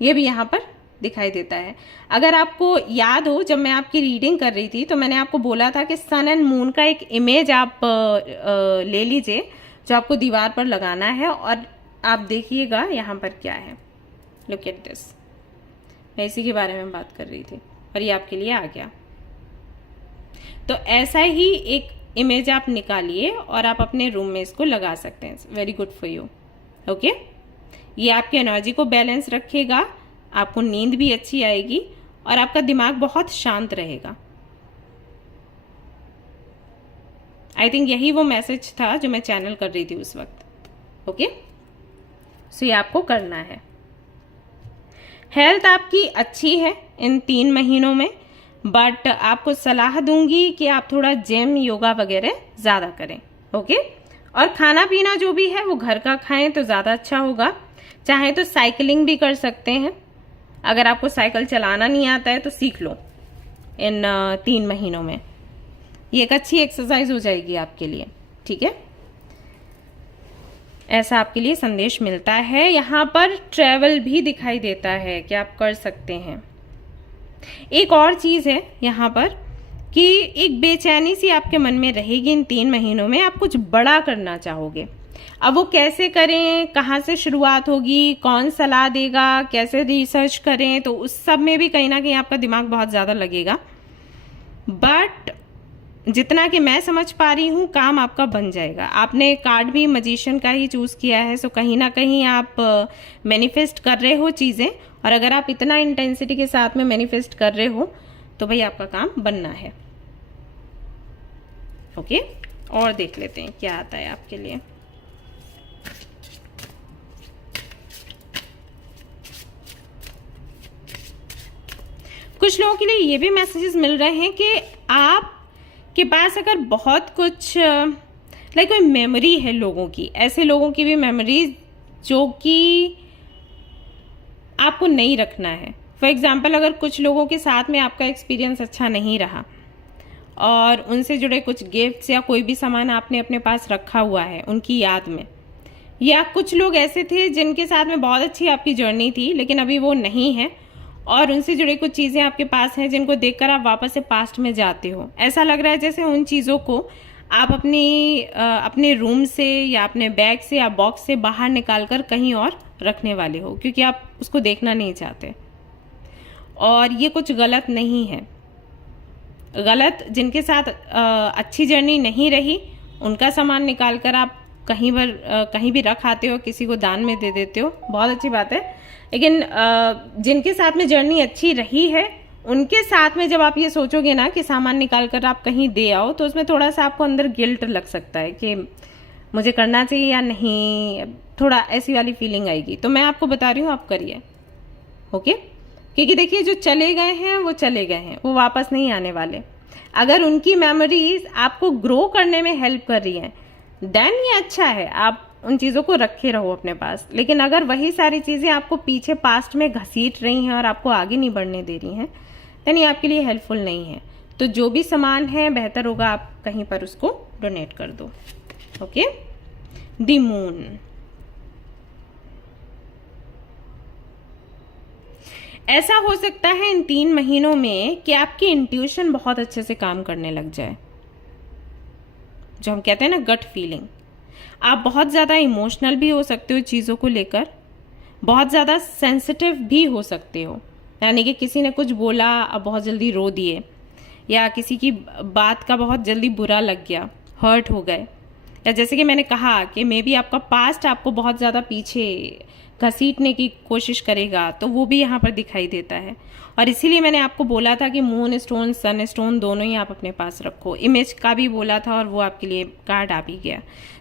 ये भी यहाँ पर दिखाई देता है। अगर आपको याद हो, जब मैं आपकी रीडिंग कर रही थी तो मैंने आपको बोला था कि सन एंड मून का एक इमेज आप ले लीजिए जो आपको दीवार पर लगाना है, और आप देखिएगा यहाँ पर क्या है। Look at this. मैं इसी के बारे में बात कर रही थी और ये आपके लिए आ गया। तो ऐसा ही एक इमेज आप निकालिए और आप अपने रूम में इसको लगा सकते हैं। Very good for you. Okay, ये आपकी एनर्जी को बैलेंस रखेगा, आपको नींद भी अच्छी आएगी और आपका दिमाग बहुत शांत रहेगा। आई थिंक यही वो मैसेज था जो मैं चैनल कर रही थी उस वक्त। ओके, सो ये आपको करना है। हेल्थ आपकी अच्छी है इन 3 महीनों में, बट आपको सलाह दूंगी कि आप थोड़ा जिम, योगा वगैरह ज़्यादा करें। ओके, और खाना पीना जो भी है वो घर का खाएं तो ज़्यादा अच्छा होगा। चाहे तो साइकिलिंग भी कर सकते हैं। अगर आपको साइकिल चलाना नहीं आता है तो सीख लो इन 3 महीनों में। ये एक अच्छी एक्सरसाइज हो जाएगी आपके लिए। ठीक है, ऐसा आपके लिए संदेश मिलता है। यहाँ पर ट्रैवल भी दिखाई देता है कि आप कर सकते हैं। एक और चीज़ है यहाँ पर कि एक बेचैनी सी आपके मन में रहेगी इन 3 महीनों में। आप कुछ बड़ा करना चाहोगे। अब वो कैसे करें, कहाँ से शुरुआत होगी, कौन सलाह देगा, कैसे रिसर्च करें, तो उस सब में भी कहीं ना कहीं आपका दिमाग बहुत ज़्यादा लगेगा। बट जितना कि मैं समझ पा रही हूँ काम आपका बन जाएगा। आपने कार्ड भी मैजिशियन का ही चूज़ किया है, सो कहीं ना कहीं आप मैनिफेस्ट कर रहे हो चीज़ें, और अगर आप इतना इंटेंसिटी के साथ में मैनिफेस्ट कर रहे हो तो भाई आपका काम बनना है। ओके, और देख लेते हैं क्या आता है आपके लिए। कुछ लोगों के लिए ये भी मैसेजेस मिल रहे हैं कि आप के पास अगर बहुत कुछ लाइक कोई मेमोरी है लोगों की, ऐसे लोगों की भी मेमोरीज जो कि आपको नहीं रखना है। फॉर एग्जाम्पल, अगर कुछ लोगों के साथ में आपका एक्सपीरियंस अच्छा नहीं रहा और उनसे जुड़े कुछ गिफ्ट्स या कोई भी सामान आपने अपने पास रखा हुआ है उनकी याद में, या कुछ लोग ऐसे थे जिनके साथ में बहुत अच्छी आपकी जर्नी थी लेकिन अभी वो नहीं है और उनसे जुड़े कुछ चीज़ें आपके पास हैं जिनको देखकर आप वापस से पास्ट में जाते हो। ऐसा लग रहा है जैसे उन चीज़ों को आप अपने रूम से या अपने बैग से या बॉक्स से बाहर निकाल कर कहीं और रखने वाले हो, क्योंकि आप उसको देखना नहीं चाहते। और ये कुछ गलत नहीं है। गलत जिनके साथ अच्छी जर्नी नहीं रही उनका सामान निकाल कर आप कहीं भी रख आते हो, किसी को दान में दे देते हो, बहुत अच्छी बात है। लेकिन जिनके साथ में जर्नी अच्छी रही है उनके साथ में जब आप ये सोचोगे ना कि सामान निकाल कर आप कहीं दे आओ, तो उसमें थोड़ा सा आपको अंदर गिल्ट लग सकता है कि मुझे करना चाहिए या नहीं, थोड़ा ऐसी वाली फीलिंग आएगी। तो मैं आपको बता रही हूँ, आप करिए, ओके। क्योंकि देखिए, जो चले गए हैं वो चले गए हैं, वो वापस नहीं आने वाले। अगर उनकी मेमोरीज आपको ग्रो करने में हेल्प कर रही हैं देन ये अच्छा है, आप उन चीज़ों को रखे रहो अपने पास। लेकिन अगर वही सारी चीज़ें आपको पीछे पास्ट में घसीट रही हैं और आपको आगे नहीं बढ़ने दे रही हैं, देन ये आपके लिए हेल्पफुल नहीं है। तो जो भी सामान है बेहतर होगा आप कहीं पर उसको डोनेट कर दो, ओके। द मून, ऐसा हो सकता है इन 3 महीनों में कि आपकी इंट्यूशन बहुत अच्छे से काम करने लग जाए, जो हम कहते हैं ना गट फीलिंग। आप बहुत ज़्यादा इमोशनल भी हो सकते हो चीज़ों को लेकर, बहुत ज़्यादा सेंसिटिव भी हो सकते हो, यानी कि किसी ने कुछ बोला आप बहुत जल्दी रो दिए, या किसी की बात का बहुत जल्दी बुरा लग गया, हर्ट हो गए, या जैसे कि मैंने कहा कि मे बी आपका पास्ट आपको बहुत ज़्यादा पीछे घसीटने की कोशिश करेगा, तो वो भी यहाँ पर दिखाई देता है। और इसीलिए मैंने आपको बोला था कि मून स्टोन सन स्टोन दोनों ही आप अपने पास रखो। इमेज का भी बोला था और वो आपके लिए कार्ड आ भी गया,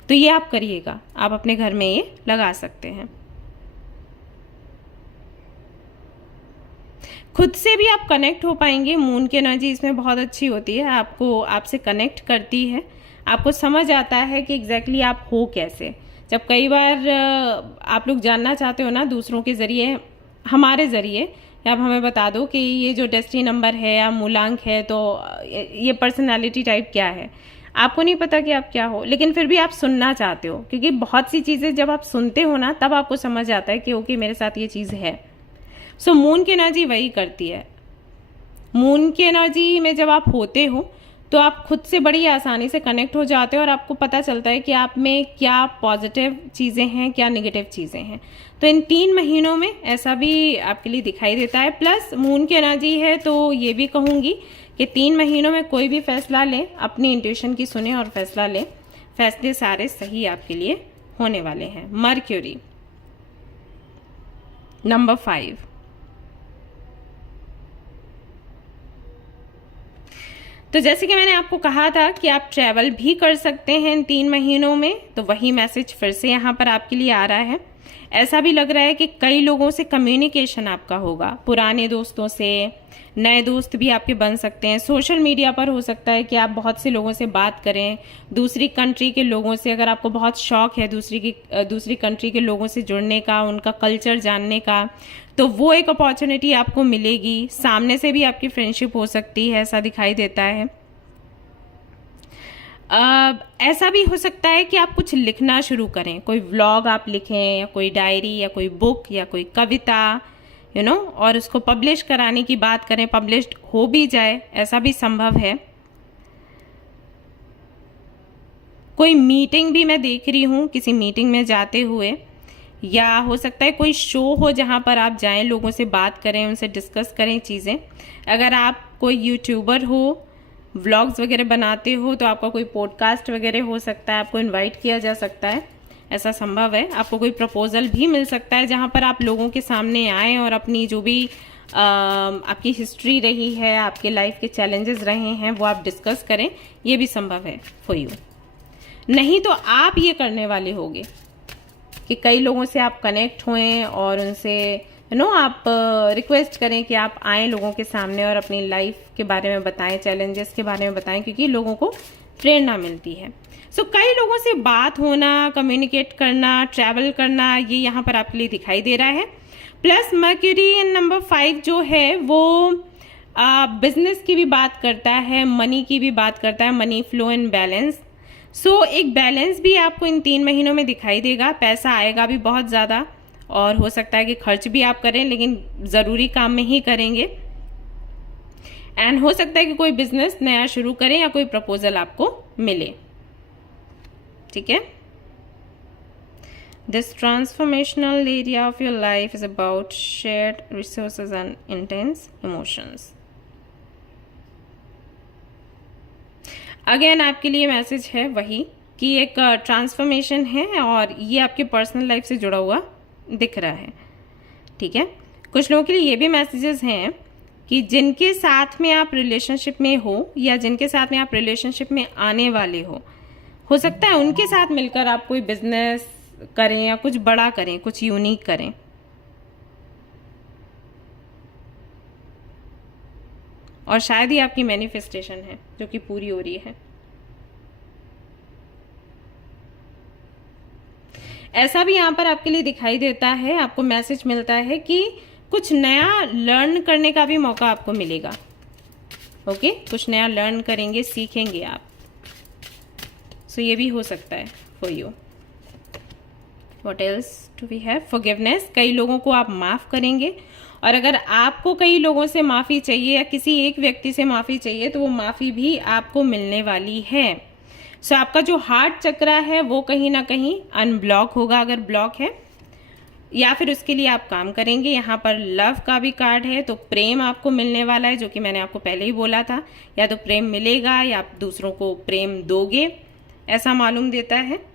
तो ये आप करिएगा, आप अपने घर में ये लगा सकते हैं। खुद से भी आप कनेक्ट हो पाएंगे। मून की एनर्जी इसमें बहुत अच्छी होती है, आपको आपसे कनेक्ट करती है, आपको समझ आता है कि एग्जैक्टली आप हो कैसे। जब कई बार आप लोग जानना चाहते हो ना दूसरों के ज़रिए, हमारे ज़रिए, या आप हमें बता दो कि ये जो डेस्टिनी नंबर है या मूलांक है, तो ये पर्सनालिटी टाइप क्या है, आपको नहीं पता कि आप क्या हो, लेकिन फिर भी आप सुनना चाहते हो, क्योंकि बहुत सी चीज़ें जब आप सुनते हो ना तब आपको समझ आता है कि ओके मेरे साथ ये चीज़ है। सो मून की एनर्जी वही करती है। मून की एनर्जी में जब आप होते हो तो आप खुद से बड़ी आसानी से कनेक्ट हो जाते हो और आपको पता चलता है कि आप में क्या पॉजिटिव चीज़ें हैं, क्या नेगेटिव चीज़ें हैं। तो इन 3 महीनों में ऐसा भी आपके लिए दिखाई देता है। प्लस मून की एनर्जी है तो ये भी कहूँगी कि 3 महीनों में कोई भी फैसला लें, अपनी इंट्यूशन की सुने और फैसला लें, फैसले सारे सही आपके लिए होने वाले हैं। मर्क्यूरी, नंबर 5, तो जैसे कि मैंने आपको कहा था कि आप ट्रैवल भी कर सकते हैं इन 3 महीनों में, तो वही मैसेज फिर से यहाँ पर आपके लिए आ रहा है। ऐसा भी लग रहा है कि कई लोगों से कम्युनिकेशन आपका होगा, पुराने दोस्तों से, नए दोस्त भी आपके बन सकते हैं। सोशल मीडिया पर हो सकता है कि आप बहुत से लोगों से बात करें, दूसरी कंट्री के लोगों से, अगर आपको बहुत शौक है दूसरी कंट्री के लोगों से जुड़ने का, उनका कल्चर जानने का, तो वो एक अपॉर्चुनिटी आपको मिलेगी। सामने से भी आपकी फ्रेंडशिप हो सकती है, ऐसा दिखाई देता है। ऐसा भी हो सकता है कि आप कुछ लिखना शुरू करें, कोई व्लॉग आप लिखें, या कोई डायरी, या कोई बुक, या कोई कविता, और उसको पब्लिश कराने की बात करें, पब्लिश्ड हो भी जाए, ऐसा भी संभव है। कोई मीटिंग भी मैं देख रही हूँ, किसी मीटिंग में जाते हुए, या हो सकता है कोई शो हो जहाँ पर आप जाएं, लोगों से बात करें, उनसे डिस्कस करें चीज़ें। अगर आप कोई यूट्यूबर हो, व्लॉग्स वगैरह बनाते हो, तो आपका कोई पॉडकास्ट वगैरह हो सकता है, आपको इनवाइट किया जा सकता है, ऐसा संभव है। आपको कोई प्रपोजल भी मिल सकता है जहाँ पर आप लोगों के सामने आएँ और अपनी जो भी आपकी हिस्ट्री रही है, आपके लाइफ के चैलेंजेस रहे हैं, वो आप डिस्कस करें, ये भी संभव है फॉर यू। नहीं तो आप ये करने वाले होगे कि कई लोगों से आप कनेक्ट हुए और उनसे आप रिक्वेस्ट करें कि आप आएँ लोगों के सामने और अपनी लाइफ के बारे में बताएं, चैलेंजेस के बारे में बताएं, क्योंकि लोगों को प्रेरणा मिलती है। सो कई लोगों से बात होना, कम्युनिकेट करना, ट्रैवल करना, ये यहाँ पर आपके लिए दिखाई दे रहा है। प्लस मर्क्यूरी इन नंबर 5 जो है वो बिजनेस की भी बात करता है, मनी की भी बात करता है, मनी फ्लो एंड बैलेंस। सो एक बैलेंस भी आपको इन 3 महीनों में दिखाई देगा। पैसा आएगा भी बहुत ज़्यादा, और हो सकता है कि खर्च भी आप करें, लेकिन ज़रूरी काम में ही करेंगे। एंड हो सकता है कि कोई बिजनेस नया शुरू करें या कोई प्रपोजल आपको मिले, ठीक है। This transformational area of your life is about shared resources and intense emotions. Again आपके लिए मैसेज है वही कि एक ट्रांसफॉर्मेशन है और ये आपके पर्सनल लाइफ से जुड़ा हुआ दिख रहा है। ठीक है, कुछ लोगों के लिए ये भी मैसेजेस हैं कि जिनके साथ में आप रिलेशनशिप में हो या जिनके साथ में आप रिलेशनशिप में आने वाले हो सकता है उनके साथ मिलकर आप कोई बिजनेस करें या कुछ बड़ा करें, कुछ यूनिक करें। और शायद ही आपकी मैनिफेस्टेशन है जो कि पूरी हो रही है। ऐसा भी यहाँ पर आपके लिए दिखाई देता है, आपको मैसेज मिलता है कि कुछ नया लर्न करने का भी मौका आपको मिलेगा। ओके, कुछ नया लर्न करेंगे, सीखेंगे आप। सो ये भी हो सकता है for you. What else do we have? Forgiveness, कई लोगों को आप माफ करेंगे और अगर आपको कई लोगों से माफी चाहिए या किसी एक व्यक्ति से माफी चाहिए तो वो माफी भी आपको मिलने वाली है। सो आपका जो हार्ट चक्रा है वो कहीं ना कहीं अनब्लॉक होगा अगर ब्लॉक है, या फिर उसके लिए आप काम करेंगे। यहाँ पर लव का भी कार्ड है, तो प्रेम आपको मिलने वाला है, जो कि मैंने आपको पहले ही बोला था। या तो प्रेम मिलेगा या आप दूसरों को प्रेम दोगे, ऐसा मालूम देता है।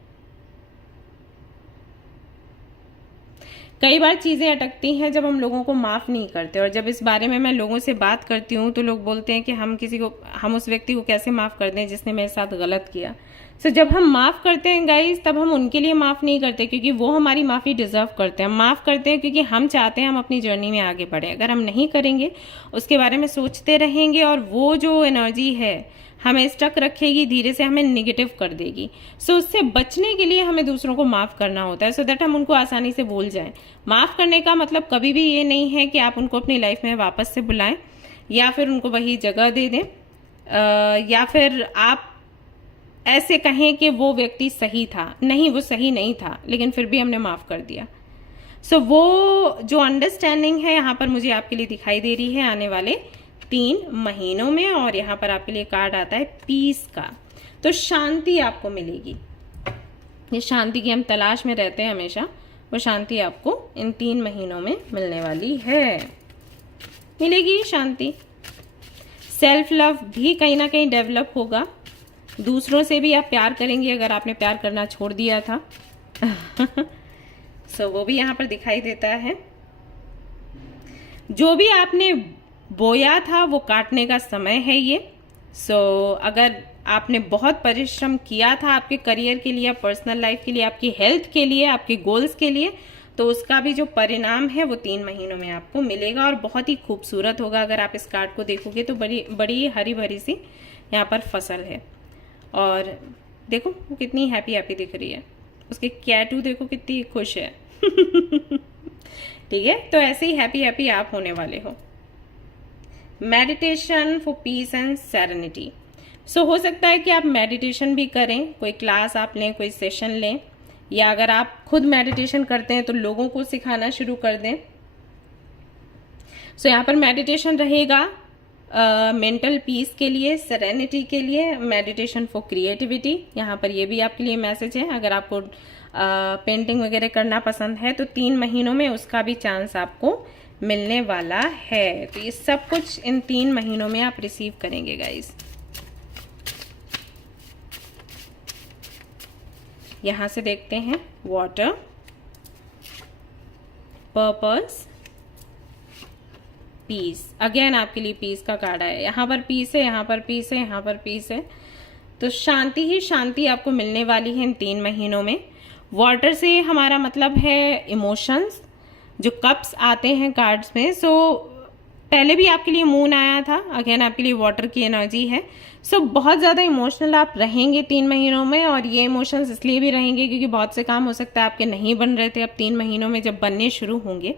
कई बार चीजें अटकती हैं जब हम लोगों को माफ नहीं करते, और जब इस बारे में मैं लोगों से बात करती हूँ तो लोग बोलते हैं कि हम उस व्यक्ति को कैसे माफ कर दें जिसने मेरे साथ गलत किया। सो जब हम माफ करते हैं गाइस, तब हम उनके लिए माफ नहीं करते क्योंकि वो हमारी माफी डिजर्व करते हैं। हम माफ करते हैं क्योंकि हम चाहते हैं हम अपनी जर्नी में आगे बढ़े। अगर हम नहीं करेंगे, उसके बारे में सोचते रहेंगे और वो जो एनर्जी है हमें स्टक रखेगी, धीरे से हमें निगेटिव कर देगी। सो उससे बचने के लिए हमें दूसरों को माफ करना होता है, सो दैट हम उनको आसानी से भूल जाएं। माफ करने का मतलब कभी भी ये नहीं है कि आप उनको अपनी लाइफ में वापस से बुलाएं या फिर उनको वही जगह दे दें, या फिर आप ऐसे कहें कि वो व्यक्ति सही था। नहीं, वो सही नहीं था, लेकिन फिर भी हमने माफ कर दिया। सो वो जो अंडरस्टैंडिंग है यहाँ पर मुझे आपके लिए दिखाई दे रही है आने वाले 3 महीनों में। और यहाँ पर आपके लिए कार्ड आता है पीस का, तो शांति आपको मिलेगी। ये शांति की हम तलाश में रहते हैं हमेशा, वो शांति आपको इन 3 महीनों में मिलने वाली है। मिलेगी शांति। सेल्फ लव भी कहीं ना कहीं डेवलप होगा। दूसरों से भी आप प्यार करेंगे अगर आपने प्यार करना छोड़ दिया था। सो वो भी यहाँ पर दिखाई देता है। जो भी आपने बोया था वो काटने का समय है ये। सो अगर आपने बहुत परिश्रम किया था आपके करियर के लिए, पर्सनल लाइफ के लिए, आपकी हेल्थ के लिए, आपके गोल्स के लिए, तो उसका भी जो परिणाम है वो 3 महीनों में आपको मिलेगा और बहुत ही खूबसूरत होगा। अगर आप इस कार्ड को देखोगे तो बड़ी बड़ी हरी भरी सी यहाँ पर फसल है, और देखो वो कितनी हैप्पी हैप्पी दिख रही है। उसके कैटू देखो कितनी खुश है। ठीक है, तो ऐसे ही हैप्पी हैप्पी आप होने वाले हो। Meditation for peace and serenity. So हो सकता है कि आप मेडिटेशन भी करें, कोई क्लास आप लें, कोई सेशन लें, या अगर आप खुद मेडिटेशन करते हैं तो लोगों को सिखाना शुरू कर दें। सो यहाँ पर मेडिटेशन रहेगा मेंटल पीस के लिए, सेरेनिटी के लिए, मेडिटेशन फॉर क्रिएटिविटी। यहाँ पर ये भी आपके लिए मैसेज है। अगर आपको पेंटिंग वगैरह करना पसंद है तो 3 महीनों में उसका भी चांस आपको मिलने वाला है। तो ये सब कुछ इन 3 महीनों में आप रिसीव करेंगे गाइस। यहां से देखते हैं वाटर, पर्पस, पीस। अगेन आपके लिए पीस का कार्ड है। यहाँ पर पीस है, यहाँ पर पीस है, यहाँ पर पीस है। तो शांति ही शांति आपको मिलने वाली है इन 3 महीनों में। वाटर से हमारा मतलब है इमोशंस, जो कप्स आते हैं कार्ड्स में। सो पहले भी आपके लिए मून आया था, अगेन आपके लिए वाटर की एनर्जी है। सो बहुत ज़्यादा इमोशनल आप रहेंगे 3 महीनों में, और ये इमोशंस इसलिए भी रहेंगे क्योंकि बहुत से काम हो सकता है आपके नहीं बन रहे थे, अब 3 महीनों में जब बनने शुरू होंगे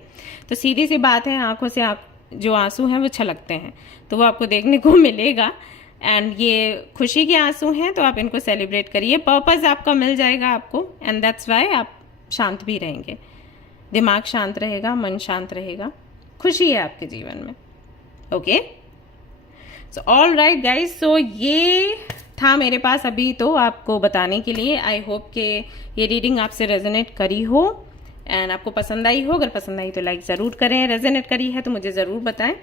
तो सीधी सी बात है, आंखों से आप जो आंसू हैं वो छलकते हैं, तो वो आपको देखने को मिलेगा। एंड ये खुशी के आंसू हैं, तो आप इनको सेलिब्रेट करिए। पर्पस आपका मिल जाएगा आपको, एंड दैट्स वाई आप शांत भी रहेंगे, दिमाग शांत रहेगा, मन शांत रहेगा, खुशी है आपके जीवन में। Okay, so all right guys, so ये था मेरे पास अभी तो आपको बताने के लिए। आई होप कि ये रीडिंग आपसे रेजोनेट करी हो एंड आपको पसंद आई हो। अगर पसंद आई तो लाइक जरूर करें, रेजोनेट करी है तो मुझे जरूर बताएं,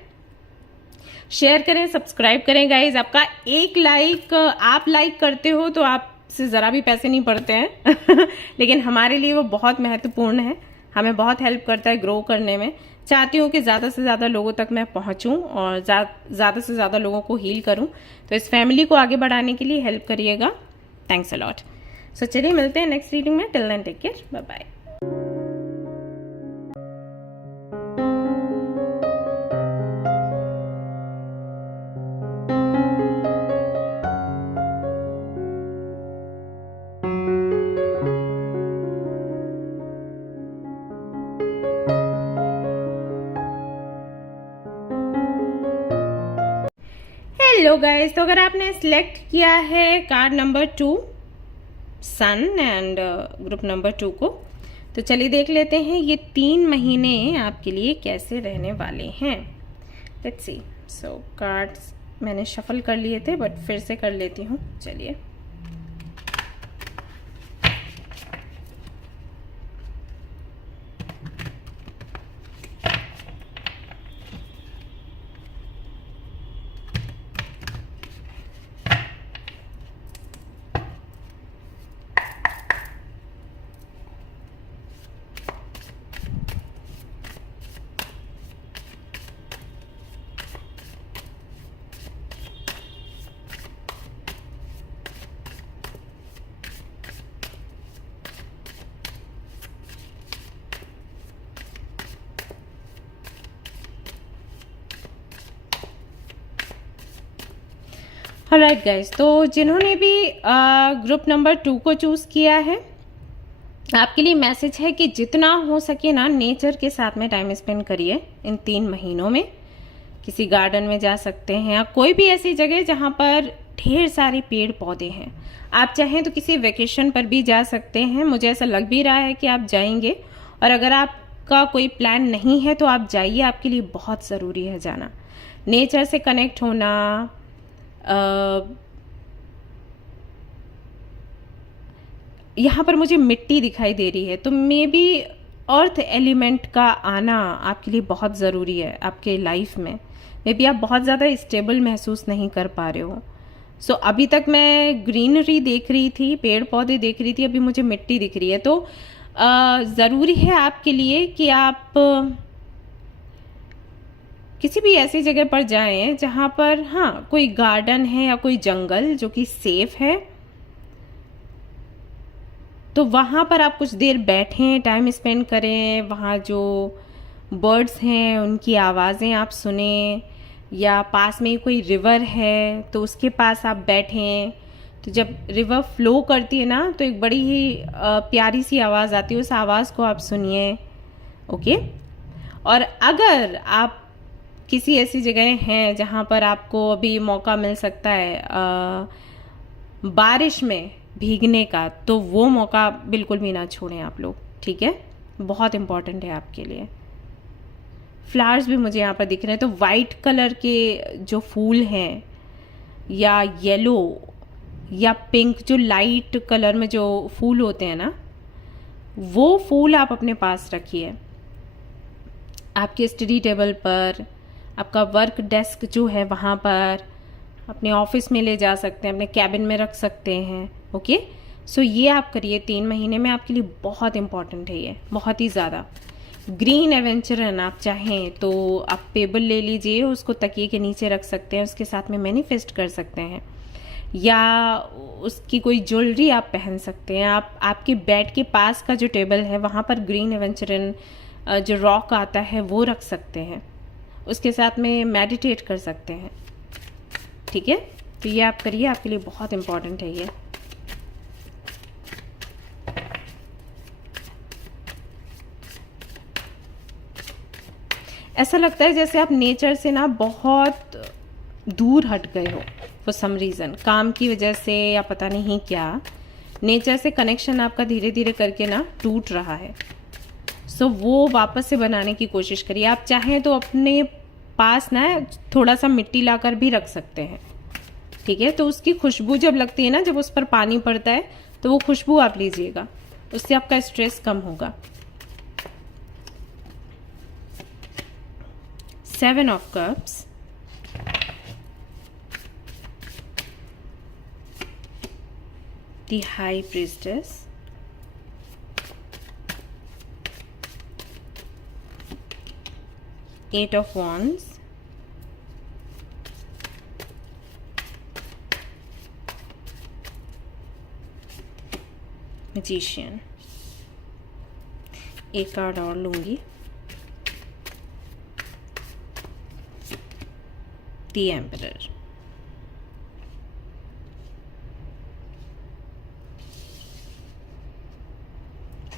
शेयर करें, सब्सक्राइब करें गाइज। आपका एक लाइक, आप लाइक करते हो तो आप से ज़रा भी पैसे नहीं पड़ते हैं लेकिन हमारे लिए वो बहुत महत्वपूर्ण है, हमें बहुत हेल्प करता है ग्रो करने में। चाहती हूँ कि ज़्यादा से ज़्यादा लोगों तक मैं पहुँचूँ और ज़्यादा से ज़्यादा लोगों को हील करूँ। तो इस फैमिली को आगे बढ़ाने के लिए हेल्प करिएगा। Thanks a lot. सो चलिए मिलते हैं नेक्स्ट रीडिंग में। Till then take care, bye bye. Hello guys, तो अगर आपने सिलेक्ट किया है card number 2 sun and group number 2 को, तो चलिए देख लेते हैं ये 3 महीने आपके लिए कैसे रहने वाले हैं। Let's see. सो कार्ड्स मैंने शफल कर लिए थे बट फिर से कर लेती हूँ। चलिए ऑलराइट गाइस, तो जिन्होंने भी ग्रुप नंबर 2 को चूज़ किया है, आपके लिए मैसेज है कि जितना हो सके ना नेचर के साथ में टाइम स्पेंड करिए इन 3 महीनों में। किसी गार्डन में जा सकते हैं या कोई भी ऐसी जगह जहाँ पर ढेर सारे पेड़ पौधे हैं। आप चाहें तो किसी वेकेशन पर भी जा सकते हैं, मुझे ऐसा लग भी रहा है कि आप जाएंगे। और अगर आपका कोई प्लान नहीं है तो आप जाइए, आपके लिए बहुत ज़रूरी है जाना। नेचर से कनेक्ट होना, यहाँ पर मुझे मिट्टी दिखाई दे रही है, तो मे बी अर्थ एलिमेंट का आना आपके लिए बहुत ज़रूरी है आपके लाइफ में। मे बी आप बहुत ज़्यादा स्टेबल महसूस नहीं कर पा रहे हो। सो अभी तक मैं ग्रीनरी देख रही थी, पेड़ पौधे देख रही थी, अभी मुझे मिट्टी दिख रही है। तो ज़रूरी है आपके लिए कि आप किसी भी ऐसी जगह पर जाएं जहाँ पर हाँ कोई गार्डन है या कोई जंगल जो कि सेफ है, तो वहाँ पर आप कुछ देर बैठें, टाइम स्पेंड करें। वहाँ जो बर्ड्स हैं उनकी आवाज़ें आप सुने, या पास में कोई रिवर है तो उसके पास आप बैठें। तो जब रिवर फ्लो करती है ना तो एक बड़ी ही प्यारी सी आवाज़ आती है, उस आवाज़ को आप सुनिए। ओके। और अगर आप किसी ऐसी जगह हैं जहाँ पर आपको अभी मौका मिल सकता है बारिश में भीगने का, तो वो मौका बिल्कुल भी ना छोड़ें आप लोग, ठीक है? बहुत इम्पॉर्टेंट है आपके लिए। फ्लावर्स भी मुझे यहाँ पर दिख रहे हैं, तो वाइट कलर के जो फूल हैं या येलो या पिंक, जो लाइट कलर में जो फूल होते हैं ना, वो फूल आप अपने पास रखिए। आपके स्टडी टेबल पर, आपका वर्क डेस्क जो है वहाँ पर, अपने ऑफिस में ले जा सकते हैं, अपने कैबिन में रख सकते हैं। ओके। सो ये आप करिए 3 महीने में, आपके लिए बहुत इंपॉर्टेंट है ये, बहुत ही ज़्यादा। ग्रीन एवेंचरन आप चाहें तो आप पेबल ले लीजिए, उसको तकिए के नीचे रख सकते हैं, उसके साथ में मैनिफेस्ट कर सकते हैं, या उसकी कोई ज्वेलरी आप पहन सकते हैं। आप आपके बेड के पास का जो टेबल है वहाँ पर ग्रीन एवेंचरन जो रॉक आता है वो रख सकते हैं, उसके साथ में मेडिटेट कर सकते हैं, ठीक है? तो ये आप करिए, आपके लिए बहुत इम्पॉर्टेंट है ये। ऐसा लगता है जैसे आप नेचर से ना बहुत दूर हट गए हो फॉर सम रीज़न, काम की वजह से या पता नहीं क्या। नेचर से कनेक्शन आपका धीरे धीरे करके ना टूट रहा है। सो वो वापस से बनाने की कोशिश करिए। आप चाहें तो अपने पास ना थोड़ा सा मिट्टी लाकर भी रख सकते हैं, ठीक है? तो उसकी खुशबू जब लगती है ना, जब उस पर पानी पड़ता है, तो वो खुशबू आप लीजिएगा, उससे आपका स्ट्रेस कम होगा। 7 of cups, the High Priestess, Eight of Wands, Magician. एक कार्ड और लूंगी, The Emperor.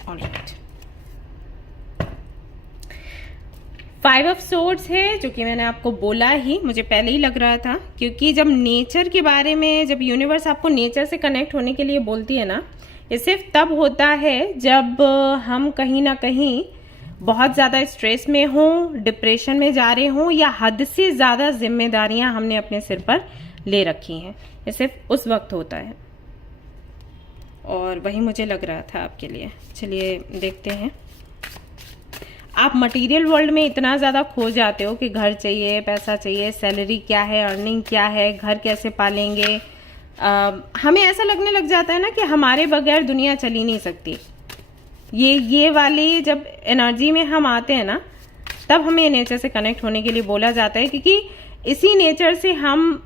Alright, five of swords है, जो कि मैंने आपको बोला ही, मुझे पहले ही लग रहा था, क्योंकि जब नेचर के बारे में, जब यूनिवर्स आपको नेचर से कनेक्ट होने के लिए बोलती है ना, ये सिर्फ तब होता है जब हम कहीं ना कहीं बहुत ज़्यादा स्ट्रेस में हों, डिप्रेशन में जा रहे हों, या हद से ज़्यादा जिम्मेदारियां हमने अपने सिर पर ले रखी हैं। ये सिर्फ उस वक्त होता है, और वही मुझे लग रहा था आपके लिए। चलिए देखते हैं। आप मटेरियल वर्ल्ड में इतना ज़्यादा खो जाते हो कि घर चाहिए, पैसा चाहिए, सैलरी क्या है, अर्निंग क्या है, घर कैसे पालेंगे। हमें ऐसा लगने लग जाता है ना कि हमारे बगैर दुनिया चल ही नहीं सकती। ये वाली जब एनर्जी में हम आते हैं ना, तब हमें नेचर से कनेक्ट होने के लिए बोला जाता है, क्योंकि इसी नेचर से हम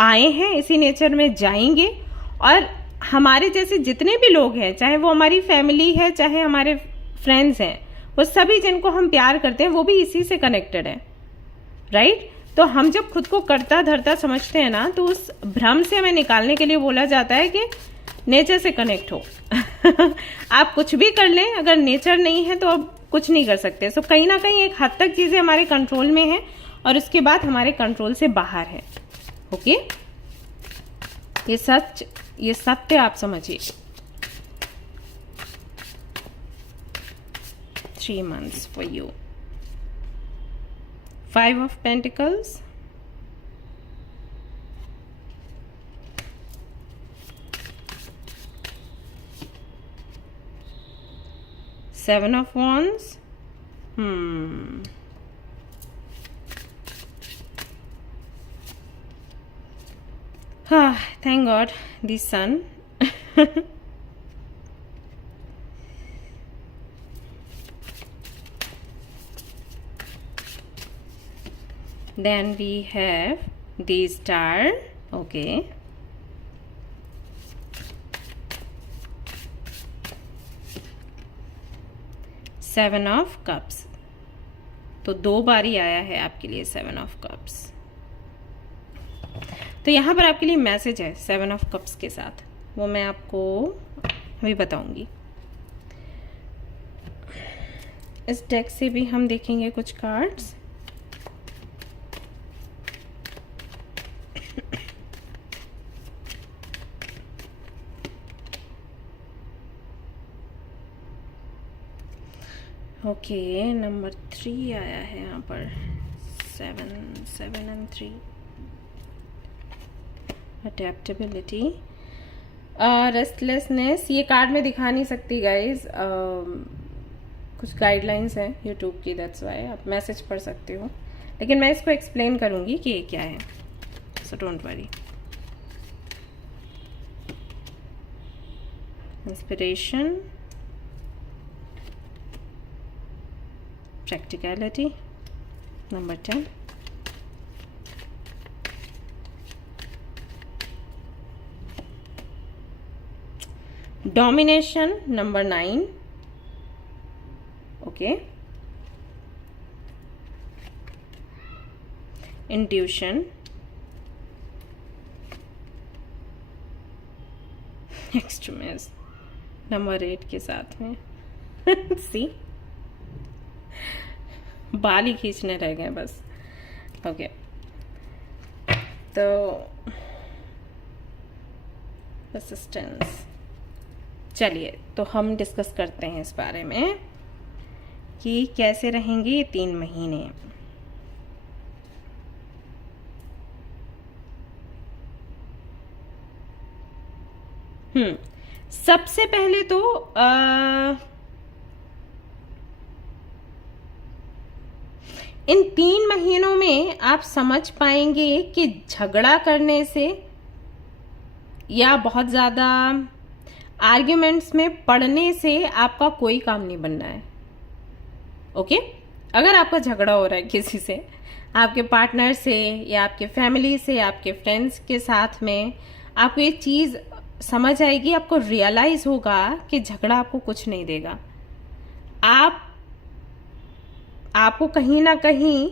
आए हैं, इसी नेचर में जाएंगे। और हमारे जैसे जितने भी लोग हैं, चाहे वो हमारी फैमिली है, चाहे हमारे फ्रेंड्स हैं, वो सभी जिनको हम प्यार करते हैं, वो भी इसी से कनेक्टेड है, राइट। तो हम जब खुद को करता धरता समझते हैं ना, तो उस भ्रम से हमें निकालने के लिए बोला जाता है कि नेचर से कनेक्ट हो। आप कुछ भी कर लें, अगर नेचर नहीं है तो अब कुछ नहीं कर सकते। सो कहीं ना कहीं एक हद तक चीजें हमारे कंट्रोल में हैं, और उसके बाद हमारे कंट्रोल से बाहर है। ओके, ये सत्य आप समझिए। 3 months for you. 5 of Pentacles, Seven of Wands. Thank God, the Sun. Then we have the Star. Okay. Seven of Cups. तो 2 बार ही आया है आपके लिए Seven of Cups। तो यहाँ पर आपके लिए मैसेज है Seven of Cups के साथ, वो मैं आपको अभी बताऊंगी। इस डेक से भी हम देखेंगे कुछ कार्ड्स। ओके, नंबर 3 आया है यहाँ पर, 7 and 3। Adaptability, restlessness. ये कार्ड में दिखा नहीं सकती गाइज, कुछ गाइडलाइंस हैं यूट्यूब की, दैट्स वाई। आप मैसेज पढ़ सकते हो, लेकिन मैं इसको एक्सप्लेन करूँगी कि ये क्या है, so don't worry. Inspiration, practicality, number 10, domination, number 9, okay, intuition, extremism, number 8 के साथ में see, बाल ही खींचने रह गए बस। ओके, तो परसिस्टेंस। चलिए, तो हम डिस्कस करते हैं इस बारे में कि कैसे रहेंगे ये 3 महीने। सबसे पहले तो इन 3 महीनों में आप समझ पाएंगे कि झगड़ा करने से या बहुत ज़्यादा आर्ग्यूमेंट्स में पड़ने से आपका कोई काम नहीं बनना है। ओके? अगर आपका झगड़ा हो रहा है किसी से, आपके पार्टनर से या आपके फैमिली से, आपके फ्रेंड्स के साथ में, आपको ये चीज़ समझ आएगी, आपको रियलाइज होगा कि झगड़ा आपको कुछ नहीं देगा। आपको कहीं ना कहीं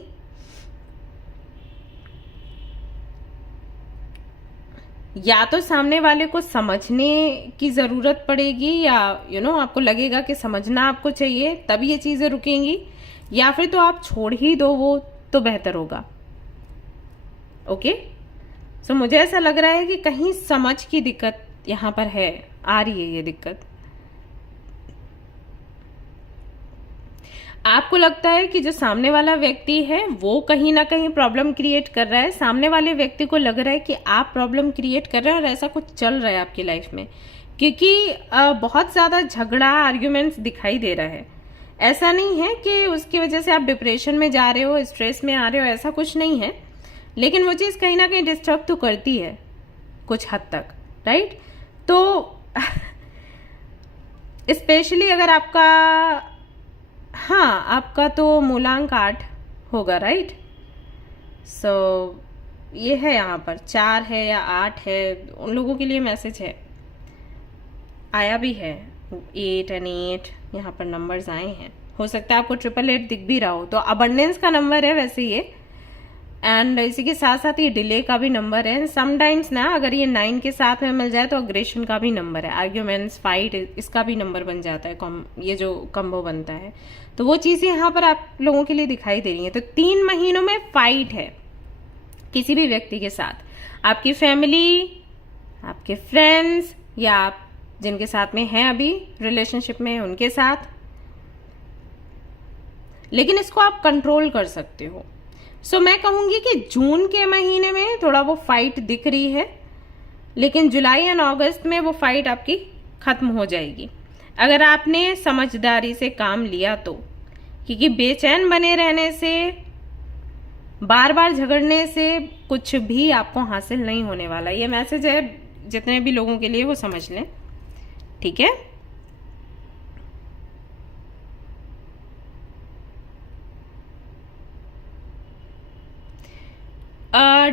या तो सामने वाले को समझने की जरूरत पड़ेगी, या आपको लगेगा कि समझना आपको चाहिए, तब ये चीजें रुकेंगी, या फिर तो आप छोड़ ही दो, वो तो बेहतर होगा। ओके? सो मुझे ऐसा लग रहा है कि कहीं समझ की दिक्कत यहां पर है, आ रही है ये दिक्कत। आपको लगता है कि जो सामने वाला व्यक्ति है वो कहीं ना कहीं प्रॉब्लम क्रिएट कर रहा है, सामने वाले व्यक्ति को लग रहा है कि आप प्रॉब्लम क्रिएट कर रहे हैं, और ऐसा कुछ चल रहा है आपकी लाइफ में, क्योंकि बहुत ज्यादा झगड़ा, आर्ग्यूमेंट्स दिखाई दे रहा है। ऐसा नहीं है कि उसकी वजह से आप डिप्रेशन में जा रहे हो, स्ट्रेस में आ रहे हो, ऐसा कुछ नहीं है, लेकिन वो चीज कहीं ना कहीं डिस्टर्ब तो करती है कुछ हद तक, राइट? तो स्पेशली अगर आपका तो मूलांक 8 होगा, राइट? सो ये है, यहाँ पर 4 है या 8 है, उन लोगों के लिए मैसेज है, आया भी है 8 और 8, यहाँ पर नंबर्स आए हैं। हो सकता है आपको 888 दिख भी रहा हो, तो अबंडेंस का नंबर है वैसे ये, एंड इसी के साथ साथ ये डिले का भी नंबर है। समटाइम्स ना अगर ये 9 के साथ में मिल जाए तो अग्रेशन का भी नंबर है, आर्ग्यूमेंट्स, फाइट, इसका भी नंबर बन जाता है, ये जो कम्बो बनता है। तो वो चीजें यहाँ पर आप लोगों के लिए दिखाई दे रही है। तो 3 महीनों में फाइट है किसी भी व्यक्ति के साथ, आपकी फैमिली, आपके फ्रेंड्स, या आप जिनके साथ में हैं अभी रिलेशनशिप में उनके साथ, लेकिन इसको आप कंट्रोल कर सकते हो। सो मैं कहूंगी कि जून के महीने में थोड़ा वो फाइट दिख रही है, लेकिन जुलाई और अगस्त में वो फाइट आपकी खत्म हो जाएगी अगर आपने समझदारी से काम लिया तो, क्योंकि बेचैन बने रहने से, बार बार झगड़ने से कुछ भी आपको हासिल नहीं होने वाला। ये मैसेज है जितने भी लोगों के लिए, वो समझ लें, ठीक है?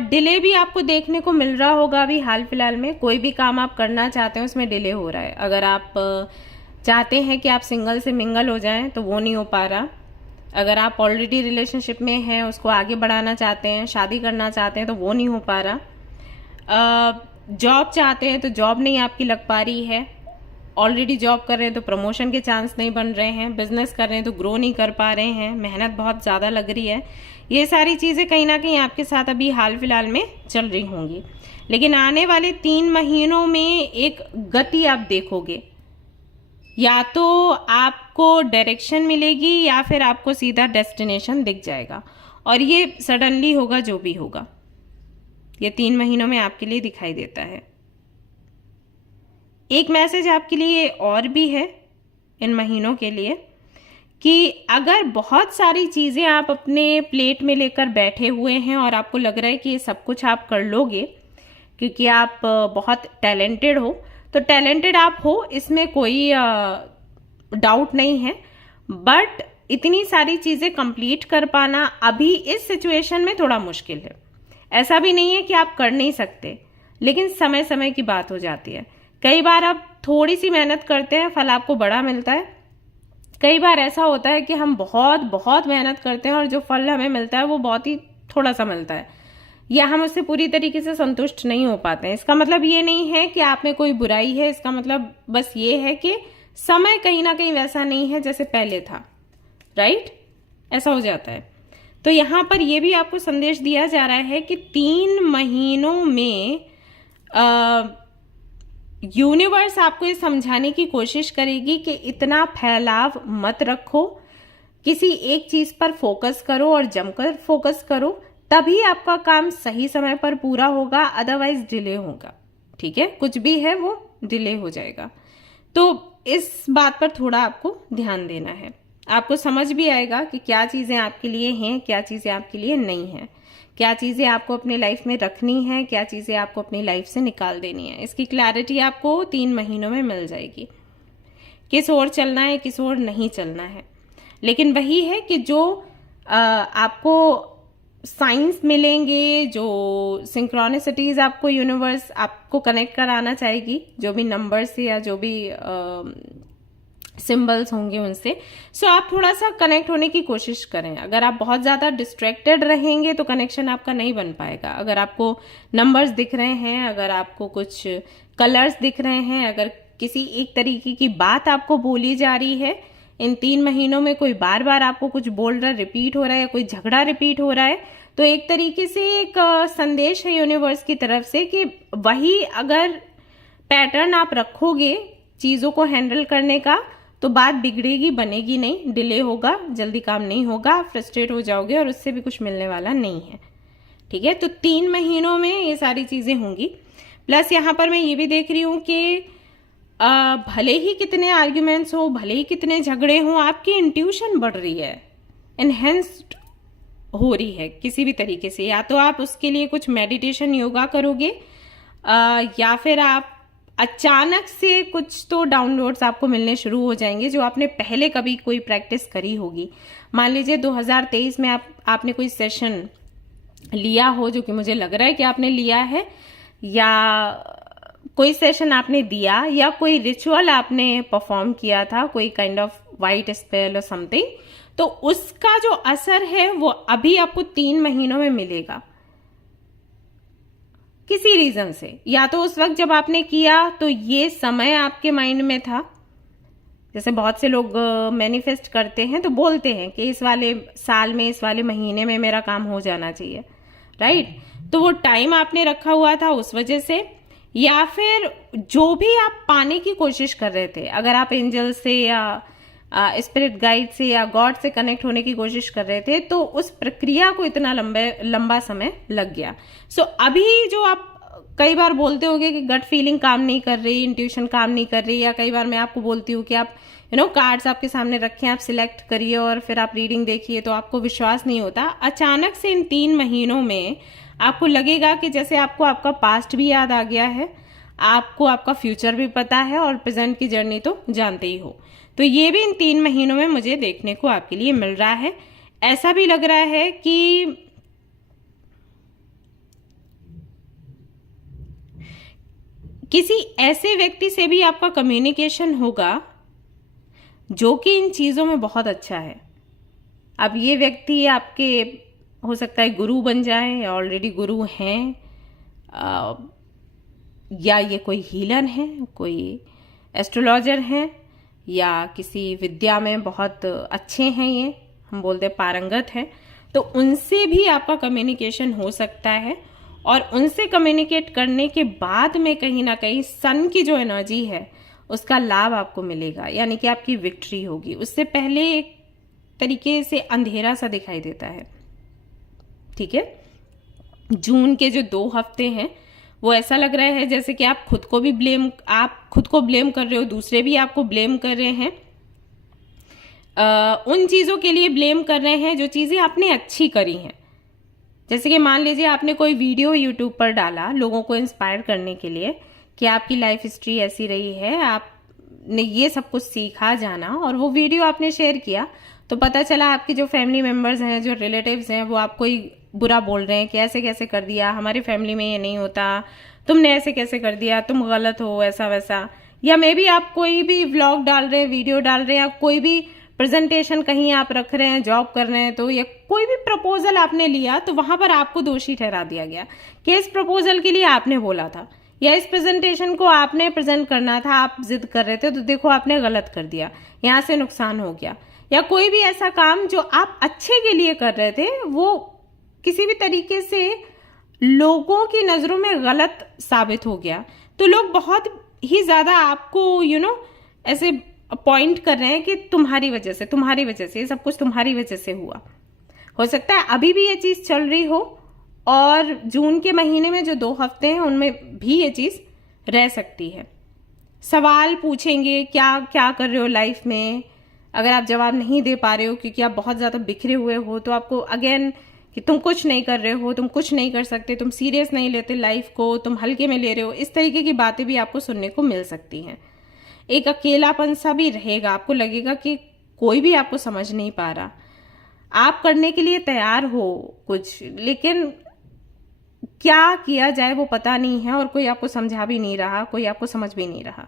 डिले भी आपको देखने को मिल रहा होगा अभी हाल फिलहाल में। कोई भी काम आप करना चाहते हैं उसमें डिले हो रहा है। अगर आप चाहते हैं कि आप सिंगल से मिंगल हो जाएं तो वो नहीं हो पा रहा। अगर आप ऑलरेडी रिलेशनशिप में हैं, उसको आगे बढ़ाना चाहते हैं, शादी करना चाहते हैं, तो वो नहीं हो पा रहा। जॉब चाहते हैं तो जॉब नहीं आपकी लग पा रही है। ऑलरेडी जॉब कर रहे हैं तो प्रमोशन के चांस नहीं बन रहे हैं। बिजनेस कर रहे हैं तो ग्रो नहीं कर पा रहे हैं। मेहनत बहुत ज़्यादा लग रही है। ये सारी चीज़ें कहीं ना कहीं आपके साथ अभी हाल फिलहाल में चल रही होंगी, लेकिन आने वाले 3 महीनों में एक गति आप देखोगे। या तो आपको डायरेक्शन मिलेगी या फिर आपको सीधा डेस्टिनेशन दिख जाएगा, और ये सडनली होगा जो भी होगा। ये 3 महीनों में आपके लिए दिखाई देता है। एक मैसेज आपके लिए और भी है इन महीनों के लिए कि अगर बहुत सारी चीज़ें आप अपने प्लेट में लेकर बैठे हुए हैं और आपको लग रहा है कि ये सब कुछ आप कर लोगे क्योंकि आप बहुत टैलेंटेड हो, तो टैलेंटेड आप हो, इसमें कोई डाउट नहीं है, बट इतनी सारी चीज़ें कंप्लीट कर पाना अभी इस सिचुएशन में थोड़ा मुश्किल है। ऐसा भी नहीं है कि आप कर नहीं सकते, लेकिन समय समय की बात हो जाती है। कई बार आप थोड़ी सी मेहनत करते हैं, फल आपको बड़ा मिलता है। कई बार ऐसा होता है कि हम बहुत बहुत मेहनत करते हैं और जो फल हमें मिलता है वो बहुत ही थोड़ा सा मिलता है, या हम उससे पूरी तरीके से संतुष्ट नहीं हो पाते हैं। इसका मतलब ये नहीं है कि आप में कोई बुराई है, इसका मतलब बस ये है कि समय कहीं ना कहीं वैसा नहीं है जैसे पहले था, राइट? ऐसा हो जाता है। तो यहाँ पर ये भी आपको संदेश दिया जा रहा है कि 3 महीनों में यूनिवर्स आपको ये समझाने की कोशिश करेगी कि इतना फैलाव मत रखो, किसी एक चीज पर फोकस करो और जमकर फोकस करो, तभी आपका काम सही समय पर पूरा होगा, अदरवाइज डिले होगा। ठीक है, कुछ भी है वो डिले हो जाएगा। तो इस बात पर थोड़ा आपको ध्यान देना है। आपको समझ भी आएगा कि क्या चीजें आपके लिए हैं, क्या चीजें आपके लिए नहीं हैं, क्या चीज़ें आपको अपनी लाइफ में रखनी है, क्या चीज़ें आपको अपनी लाइफ से निकाल देनी है। इसकी क्लैरिटी आपको 3 महीनों में मिल जाएगी, किस ओर चलना है, किस ओर नहीं चलना है। लेकिन वही है कि जो आपको साइंस मिलेंगे, जो सिंक्रोनिसिटीज आपको यूनिवर्स आपको कनेक्ट कराना चाहेगी, जो भी नंबर से या जो भी सिंबल्स होंगे उनसे, सो आप थोड़ा सा कनेक्ट होने की कोशिश करें। अगर आप बहुत ज़्यादा डिस्ट्रैक्टेड रहेंगे तो कनेक्शन आपका नहीं बन पाएगा। अगर आपको नंबर्स दिख रहे हैं, अगर आपको कुछ कलर्स दिख रहे हैं, अगर किसी एक तरीके की बात आपको बोली जा रही है इन 3 महीनों में, कोई बार बार आपको कुछ बोल रहा है, रिपीट हो रहा है, या कोई झगड़ा रिपीट हो रहा है, तो एक तरीके से एक संदेश है यूनिवर्स की तरफ से कि वही अगर पैटर्न आप रखोगे चीज़ों को हैंडल करने का तो बात बिगड़ेगी, बनेगी नहीं, डिले होगा, जल्दी काम नहीं होगा, फ्रस्ट्रेट हो जाओगे और उससे भी कुछ मिलने वाला नहीं है। ठीक है, तो 3 महीनों में ये सारी चीज़ें होंगी। प्लस यहाँ पर मैं ये भी देख रही हूँ कि भले ही कितने आर्ग्यूमेंट्स हो, भले ही कितने झगड़े हों, आपकी इंट्यूशन बढ़ रही है, एनहेंस्ड हो रही है किसी भी तरीके से। या तो आप उसके लिए कुछ मेडिटेशन योगा करोगे, या फिर आप अचानक से कुछ तो डाउनलोड्स आपको मिलने शुरू हो जाएंगे जो आपने पहले कभी कोई प्रैक्टिस करी होगी। मान लीजिए 2023 में आपने कोई सेशन लिया हो, जो कि मुझे लग रहा है कि आपने लिया है, या कोई सेशन आपने दिया, या कोई रिचुअल आपने परफॉर्म किया था, कोई काइंड ऑफ वाइट स्पेल और समथिंग, तो उसका जो असर है वो अभी आपको 3 महीनों में मिलेगा किसी रीजन से। या तो उस वक्त जब आपने किया तो ये समय आपके माइंड में था, जैसे बहुत से लोग मैनिफेस्ट करते हैं तो बोलते हैं कि इस वाले साल में, इस वाले महीने में मेरा काम हो जाना चाहिए, राइट। तो वो टाइम आपने रखा हुआ था उस वजह से, या फिर जो भी आप पाने की कोशिश कर रहे थे, अगर आप एंजल से या स्पिरिट गाइड से या गॉड से कनेक्ट होने की कोशिश कर रहे थे, तो उस प्रक्रिया को इतना लंबा समय लग गया। सो अभी जो आप कई बार बोलते होगे कि गट फीलिंग काम नहीं कर रही, इंट्यूशन काम नहीं कर रही, या कई बार मैं आपको बोलती हूँ कि आप कार्ड्स आपके सामने रखें, आप सिलेक्ट करिए और फिर आप रीडिंग देखिए, तो आपको विश्वास नहीं होता। अचानक से इन 3 महीनों में आपको लगेगा कि जैसे आपको आपका पास्ट भी याद आ गया है, आपको आपका फ्यूचर भी पता है, और प्रेजेंट की जर्नी तो जानते ही हो। तो ये भी इन 3 महीनों में मुझे देखने को आपके लिए मिल रहा है। ऐसा भी लग रहा है कि किसी ऐसे व्यक्ति से भी आपका कम्युनिकेशन होगा जो कि इन चीज़ों में बहुत अच्छा है। अब ये व्यक्ति आपके हो सकता है गुरु बन जाए, या ऑलरेडी गुरु हैं, या ये कोई हीलर हैं, कोई एस्ट्रोलॉजर हैं, या किसी विद्या में बहुत अच्छे हैं, ये हम बोलते पारंगत हैं, तो उनसे भी आपका कम्युनिकेशन हो सकता है। और उनसे कम्युनिकेट करने के बाद में कहीं ना कहीं सन की जो एनर्जी है उसका लाभ आपको मिलेगा, यानी कि आपकी विक्ट्री होगी। उससे पहले एक तरीके से अंधेरा सा दिखाई देता है। ठीक है, जून के जो 2 हफ्ते हैं वो ऐसा लग रहा है जैसे कि आप खुद को ब्लेम कर रहे हो, दूसरे भी आपको ब्लेम कर रहे हैं, उन चीज़ों के लिए ब्लेम कर रहे हैं जो चीज़ें आपने अच्छी करी हैं। जैसे कि मान लीजिए आपने कोई वीडियो यूट्यूब पर डाला लोगों को इंस्पायर करने के लिए कि आपकी लाइफ हिस्ट्री ऐसी रही है, आपने ये सब कुछ सीखा जाना, और वो वीडियो आपने शेयर किया तो पता चला आपके जो फैमिली मेंबर्स हैं, जो रिलेटिव्स हैं, वो आपको ही बुरा बोल रहे हैं कि ऐसे कैसे कर दिया, हमारी फैमिली में ये नहीं होता, तुमने ऐसे कैसे कर दिया, तुम गलत हो, ऐसा वैसा। या मे बी आप कोई भी व्लॉग डाल रहे हैं, वीडियो डाल रहे हैं, कोई भी प्रेजेंटेशन कहीं आप रख रहे हैं, जॉब कर रहे हैं, तो या कोई भी प्रपोजल आपने लिया तो वहां पर आपको दोषी ठहरा दिया गया कि इस प्रपोजल के लिए आपने बोला था, या इस प्रेजेंटेशन को आपने प्रेजेंट करना था, आप जिद कर रहे थे, तो देखो आपने गलत कर दिया, यहाँ से नुकसान हो गया। या कोई भी ऐसा काम जो आप अच्छे के लिए कर रहे थे वो किसी भी तरीके से लोगों की नजरों में गलत साबित हो गया, तो लोग बहुत ही ज्यादा आपको ऐसे पॉइंट कर रहे हैं कि तुम्हारी वजह से ये सब कुछ तुम्हारी वजह से हुआ। हो सकता है अभी भी ये चीज चल रही हो, और जून के महीने में जो 2 हफ्ते हैं उनमें भी ये चीज रह सकती है। सवाल पूछेंगे, क्या क्या कर रहे हो लाइफ में, अगर आप जवाब नहीं दे पा रहे हो क्योंकि आप बहुत ज्यादा बिखरे हुए हो, तो आपको अगेन कि तुम कुछ नहीं कर रहे हो, तुम कुछ नहीं कर सकते, तुम सीरियस नहीं लेते लाइफ को, तुम हल्के में ले रहे हो, इस तरीके की बातें भी आपको सुनने को मिल सकती हैं। एक अकेलापन सा भी रहेगा, आपको लगेगा कि कोई भी आपको समझ नहीं पा रहा। आप करने के लिए तैयार हो कुछ, लेकिन क्या किया जाए वो पता नहीं है, और कोई आपको समझा भी नहीं रहा, कोई आपको समझ भी नहीं रहा।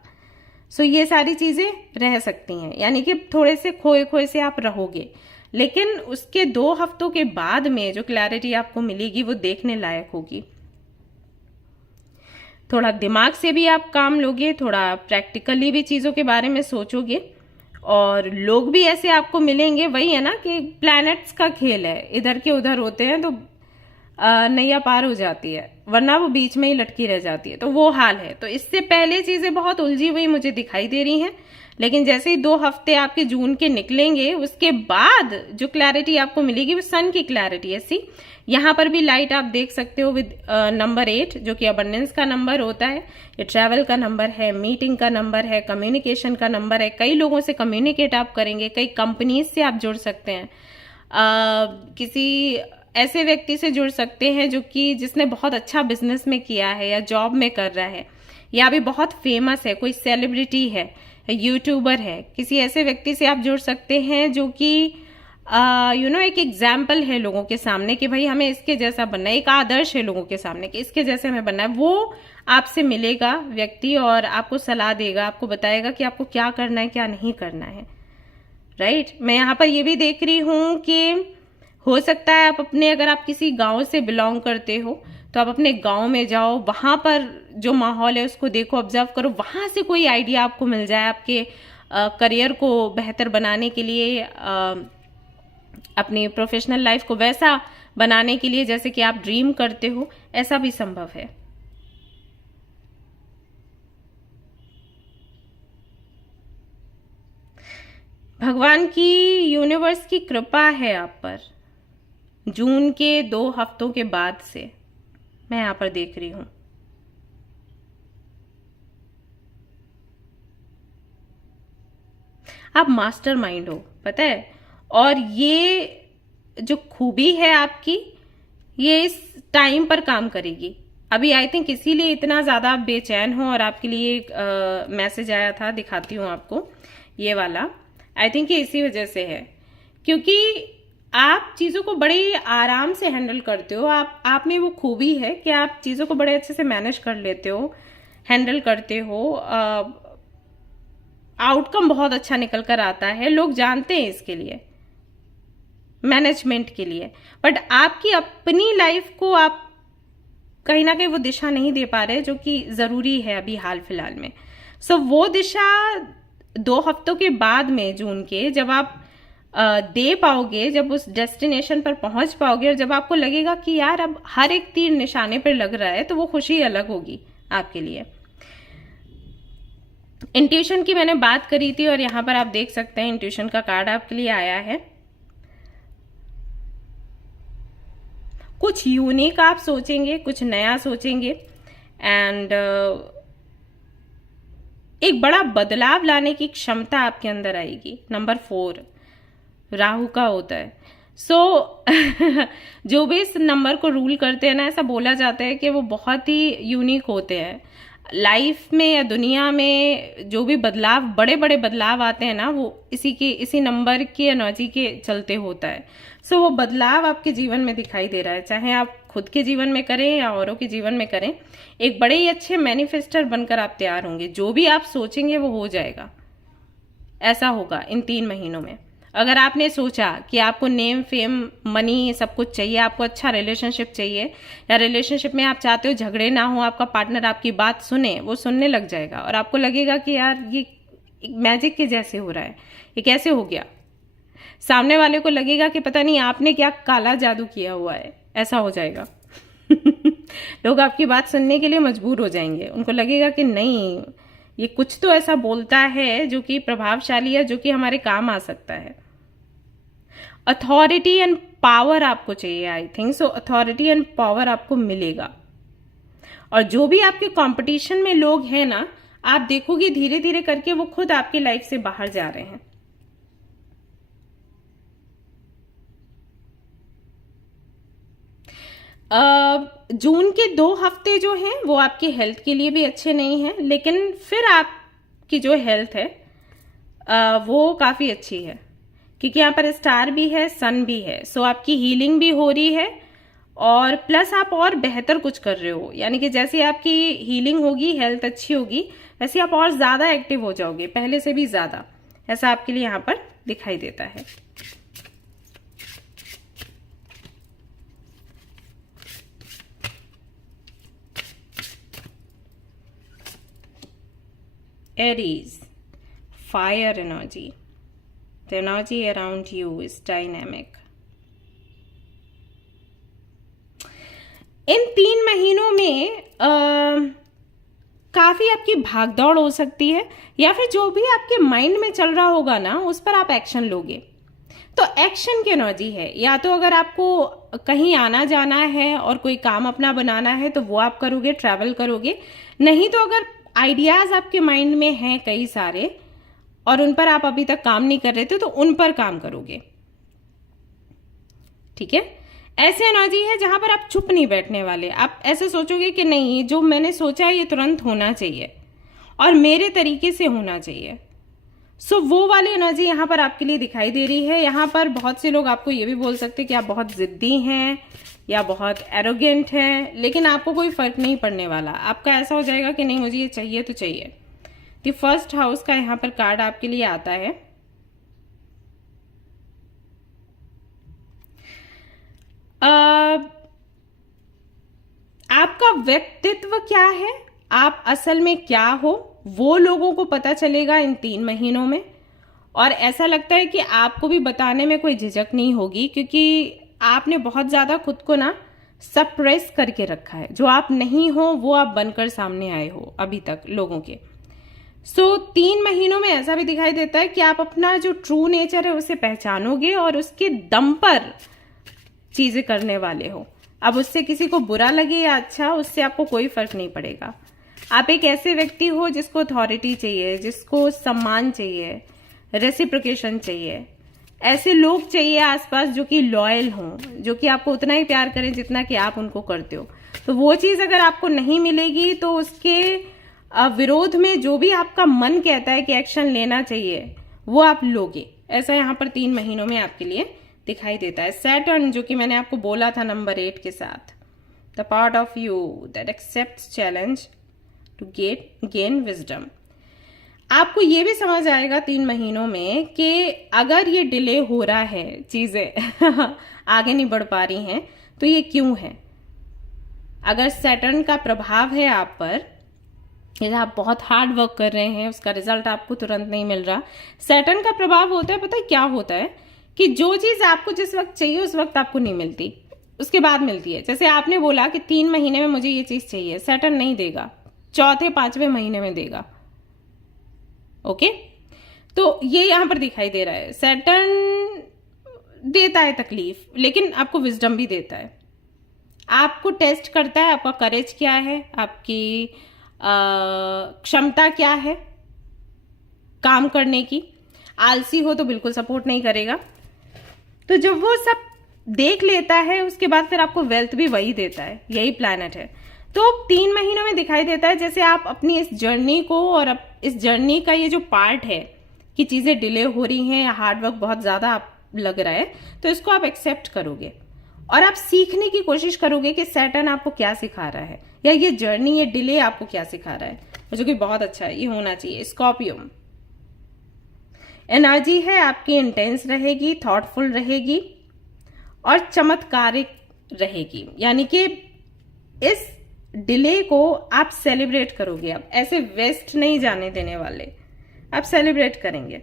सो ये सारी चीज़ें रह सकती हैं, यानी कि थोड़े से खोए खोए से आप रहोगे, लेकिन उसके 2 हफ्तों के बाद में जो क्लैरिटी आपको मिलेगी वो देखने लायक होगी। थोड़ा दिमाग से भी आप काम लोगे, थोड़ा प्रैक्टिकली भी चीज़ों के बारे में सोचोगे, और लोग भी ऐसे आपको मिलेंगे। वही है ना कि प्लैनेट्स का खेल है, इधर के उधर होते हैं तो नैया पार हो जाती है, वरना वो बीच में ही लटकी रह जाती है, तो वो हाल है। तो इससे पहले चीज़ें बहुत उलझी हुई मुझे दिखाई दे रही हैं, लेकिन जैसे ही 2 हफ्ते आपके जून के निकलेंगे उसके बाद जो क्लैरिटी आपको मिलेगी वो सन की क्लैरिटी है। सी यहाँ पर भी लाइट आप देख सकते हो विद नंबर 8, जो कि अबंडेंस का नंबर होता है। ये ट्रैवल का नंबर है, मीटिंग का नंबर है, कम्युनिकेशन का नंबर है। कई लोगों से कम्युनिकेट आप करेंगे, कई कंपनीज से आप जुड़ सकते हैं, किसी ऐसे व्यक्ति से जुड़ सकते हैं जो कि जिसने बहुत अच्छा बिजनेस में किया है या जॉब में कर रहा है, या भी बहुत फेमस है, कोई सेलिब्रिटी है, यूट्यूबर है। किसी ऐसे व्यक्ति से आप जुड़ सकते हैं जो कि एक एग्जाम्पल है लोगों के सामने कि भाई हमें इसके जैसा बनना है, एक आदर्श है लोगों के सामने कि इसके जैसे हमें बनना है। वो आपसे मिलेगा व्यक्ति और आपको सलाह देगा, आपको बताएगा कि आपको क्या करना है, क्या नहीं करना है। राइट। मैं यहाँ पर ये भी देख रही हूँ कि हो सकता है अगर आप किसी गांव से बिलोंग करते हो तो आप अपने गांव में जाओ, वहां पर जो माहौल है उसको देखो, ऑब्जर्व करो, वहां से कोई आइडिया आपको मिल जाए आपके करियर को बेहतर बनाने के लिए, अपनी प्रोफेशनल लाइफ को वैसा बनाने के लिए जैसे कि आप ड्रीम करते हो। ऐसा भी संभव है। भगवान की, यूनिवर्स की कृपा है आप पर जून के 2 हफ्तों के बाद से, मैं यहां पर देख रही हूं। आप मास्टर माइंड हो, पता है, और ये जो खूबी है आपकी, ये इस टाइम पर काम करेगी। अभी आई थिंक इसीलिए इतना ज्यादा आप बेचैन हो, और आपके लिए एक मैसेज आया था, दिखाती हूँ आपको, ये वाला। आई थिंक ये इसी वजह से है, क्योंकि आप चीज़ों को बड़े आराम से हैंडल करते हो। आप में वो खूबी है कि आप चीज़ों को बड़े अच्छे से मैनेज कर लेते हो, हैंडल करते हो। आउटकम बहुत अच्छा निकल कर आता है, लोग जानते हैं इसके लिए, मैनेजमेंट के लिए। बट आपकी अपनी लाइफ को आप कहीं ना कहीं वो दिशा नहीं दे पा रहे जो कि ज़रूरी है अभी हाल फिलहाल में। सो वो दिशा 2 हफ्तों के बाद में, जून के, जब आप दे पाओगे, जब उस डेस्टिनेशन पर पहुंच पाओगे, और जब आपको लगेगा कि यार अब हर एक तीर निशाने पर लग रहा है, तो वो खुशी अलग होगी आपके लिए। इंट्यूशन की मैंने बात करी थी, और यहां पर आप देख सकते हैं इंट्यूशन का कार्ड आपके लिए आया है। कुछ यूनिक आप सोचेंगे, कुछ नया सोचेंगे, एंड एक बड़ा बदलाव लाने की क्षमता आपके अंदर आएगी। नंबर 4 राहु का होता है। जो भी इस नंबर को रूल करते हैं ना, ऐसा बोला जाता है कि वो बहुत ही यूनिक होते हैं लाइफ में या दुनिया में। जो भी बदलाव, बड़े बड़े बदलाव आते हैं ना, वो इसी नंबर की एनर्जी के चलते होता है। वो बदलाव आपके जीवन में दिखाई दे रहा है, चाहे आप खुद के जीवन में करें या औरों के जीवन में करें। एक बड़े ही अच्छे मैनिफेस्टर बनकर आप तैयार होंगे। जो भी आप सोचेंगे वो हो जाएगा, ऐसा होगा इन 3 महीनों में। अगर आपने सोचा कि आपको नेम, फेम, मनी सब कुछ चाहिए, आपको अच्छा रिलेशनशिप चाहिए, या रिलेशनशिप में आप चाहते हो झगड़े ना हो, आपका पार्टनर आपकी बात सुने, वो सुनने लग जाएगा, और आपको लगेगा कि यार ये मैजिक के जैसे हो रहा है, ये कैसे हो गया। सामने वाले को लगेगा कि पता नहीं आपने क्या काला जादू किया हुआ है, ऐसा हो जाएगा। लोग आपकी बात सुनने के लिए मजबूर हो जाएंगे। उनको लगेगा कि नहीं, ये कुछ तो ऐसा बोलता है जो कि प्रभावशाली है, जो कि हमारे काम आ सकता है। अथॉरिटी एंड पावर आपको चाहिए, I think so. Authority and power आपको मिलेगा, और जो भी आपके कंपटीशन में लोग हैं ना, आप देखोगे धीरे धीरे करके वो खुद आपकी लाइफ से बाहर जा रहे हैं। जून के 2 हफ्ते जो हैं वो आपकी हेल्थ के लिए भी अच्छे नहीं हैं, लेकिन फिर आपकी जो हेल्थ है वो काफ़ी अच्छी है, क्योंकि यहाँ पर स्टार भी है, सन भी है। सो आपकी हीलिंग भी हो रही है और प्लस आप और बेहतर कुछ कर रहे हो, यानी कि जैसे आपकी हीलिंग होगी, हेल्थ अच्छी होगी, वैसे आप और ज़्यादा एक्टिव हो जाओगे, पहले से भी ज़्यादा। ऐसा आपके लिए यहाँ पर दिखाई देता है। Aries, fire energy. The energy around you is dynamic. इन 3 महीनों में काफ़ी आपकी भागदौड़ हो सकती है, या फिर जो भी आपके माइंड में चल रहा होगा ना उस पर आप एक्शन लोगे। तो एक्शन की एनर्जी है, या तो अगर आपको कहीं आना जाना है और कोई काम अपना बनाना है तो वो आप करोगे, ट्रैवल करोगे। नहीं तो अगर आइडियाज़ आपके माइंड में हैं कई सारे और उन पर आप अभी तक काम नहीं कर रहे थे तो उन पर काम करोगे। ठीक है, ऐसी एनर्जी है जहां पर आप चुप नहीं बैठने वाले। आप ऐसे सोचोगे कि नहीं, जो मैंने सोचा है ये तुरंत होना चाहिए और मेरे तरीके से होना चाहिए। सो वो वाली एनर्जी यहाँ पर आपके लिए दिखाई दे रही है। यहाँ पर बहुत से लोग आपको ये भी बोल सकते हैं कि आप बहुत जिद्दी हैं या बहुत एरोगेंट हैं, लेकिन आपको कोई फर्क नहीं पड़ने वाला। आपका ऐसा हो जाएगा कि नहीं, मुझे ये चाहिए तो चाहिए। द फर्स्ट हाउस का यहाँ पर कार्ड आपके लिए आता है। आपका व्यक्तित्व क्या है, आप असल में क्या हो, वो लोगों को पता चलेगा इन 3 महीनों में। और ऐसा लगता है कि आपको भी बताने में कोई झिझक नहीं होगी, क्योंकि आपने बहुत ज़्यादा खुद को ना सप्रेस करके रखा है। जो आप नहीं हो वो आप बनकर सामने आए हो अभी तक लोगों के। सो 3 महीनों में ऐसा भी दिखाई देता है कि आप अपना जो ट्रू नेचर है उसे पहचानोगे और उसके दम पर चीज़ें करने वाले हो। अब उससे किसी को बुरा लगे या अच्छा, उससे आपको कोई फर्क नहीं पड़ेगा। आप एक ऐसे व्यक्ति हो जिसको अथॉरिटी चाहिए, जिसको सम्मान चाहिए, रेसिप्रोकेशन चाहिए। ऐसे लोग चाहिए आसपास जो कि लॉयल हों, जो कि आपको उतना ही प्यार करें जितना कि आप उनको करते हो। तो वो चीज़ अगर आपको नहीं मिलेगी तो उसके विरोध में जो भी आपका मन कहता है कि एक्शन लेना चाहिए वो आप लोगे। ऐसा यहाँ पर 3 महीनों में आपके लिए दिखाई देता है। सैटर्न, जो कि मैंने आपको बोला था नंबर 8 के साथ, the part of you that accepts challenge to gain wisdom. आपको ये भी समझ आएगा 3 महीनों में कि अगर ये डिले हो रहा है, चीज़ें आगे नहीं बढ़ पा रही हैं, तो ये क्यों है। अगर सैटर्न का प्रभाव है आप पर, यदि आप बहुत हार्ड वर्क कर रहे हैं, उसका रिजल्ट आपको तुरंत नहीं मिल रहा, सैटर्न का प्रभाव होता है, पता है क्या होता है, कि जो चीज़ आपको जिस वक्त चाहिए उस वक्त आपको नहीं मिलती, उसके बाद मिलती है। जैसे आपने बोला कि 3 महीने में मुझे ये चीज़ चाहिए, सैटर्न नहीं देगा, 4-5वें महीने में देगा। ओके, तो ये यहां पर दिखाई दे रहा है। सैटर्न देता है तकलीफ, लेकिन आपको विजडम भी देता है। आपको टेस्ट करता है, आपका करेज क्या है, आपकी क्षमता क्या है काम करने की। आलसी हो तो बिल्कुल सपोर्ट नहीं करेगा। तो जब वो सब देख लेता है उसके बाद फिर आपको वेल्थ भी वही देता है, यही प्लैनेट है। तो 3 महीनों में दिखाई देता है जैसे आप अपनी इस जर्नी को, और इस जर्नी का ये जो पार्ट है कि चीज़ें डिले हो रही हैं या हार्डवर्क बहुत ज़्यादा आप लग रहा है, तो इसको आप एक्सेप्ट करोगे और आप सीखने की कोशिश करोगे कि सैटर्न आपको क्या सिखा रहा है, या ये जर्नी, ये डिले आपको क्या सिखा रहा है, जो कि बहुत अच्छा है, ये होना चाहिए। स्कॉर्पियो एनर्जी है आपकी, इंटेंस रहेगी, थॉटफुल रहेगी और चमत्कारिक रहेगी, यानी कि इस डिले को आप सेलिब्रेट करोगे। अब ऐसे वेस्ट नहीं जाने देने वाले, आप सेलिब्रेट करेंगे।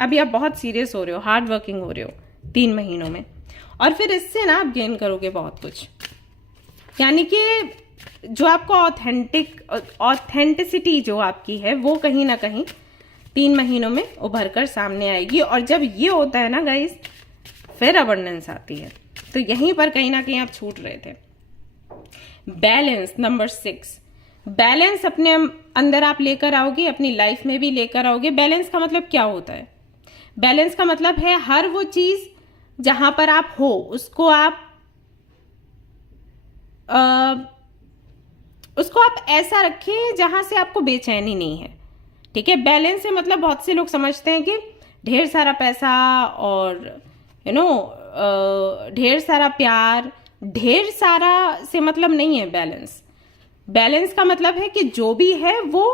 अभी आप बहुत सीरियस हो रहे हो, हार्ड वर्किंग हो रहे हो 3 महीनों में, और फिर इससे ना आप गेन करोगे बहुत कुछ। यानी कि जो आपको ऑथेंटिसिटी जो आपकी है वो कहीं ना कहीं 3 महीनों में उभर कर सामने आएगी। और जब ये होता है ना गाइस, फिर अबंडेंस आती है। तो यहीं पर कहीं ना कहीं आप छूट रहे थे। बैलेंस नंबर 6, बैलेंस अपने अंदर आप लेकर आओगे, अपनी लाइफ में भी लेकर आओगे। बैलेंस का मतलब क्या होता है? बैलेंस का मतलब है हर वो चीज जहां पर आप हो उसको आप उसको आप ऐसा रखें जहां से आपको बेचैनी नहीं है। ठीक है, बैलेंस से मतलब बहुत से लोग समझते हैं कि ढेर सारा पैसा और ढेर सारा प्यार, ढेर सारा से मतलब नहीं है बैलेंस। बैलेंस का मतलब है कि जो भी है वो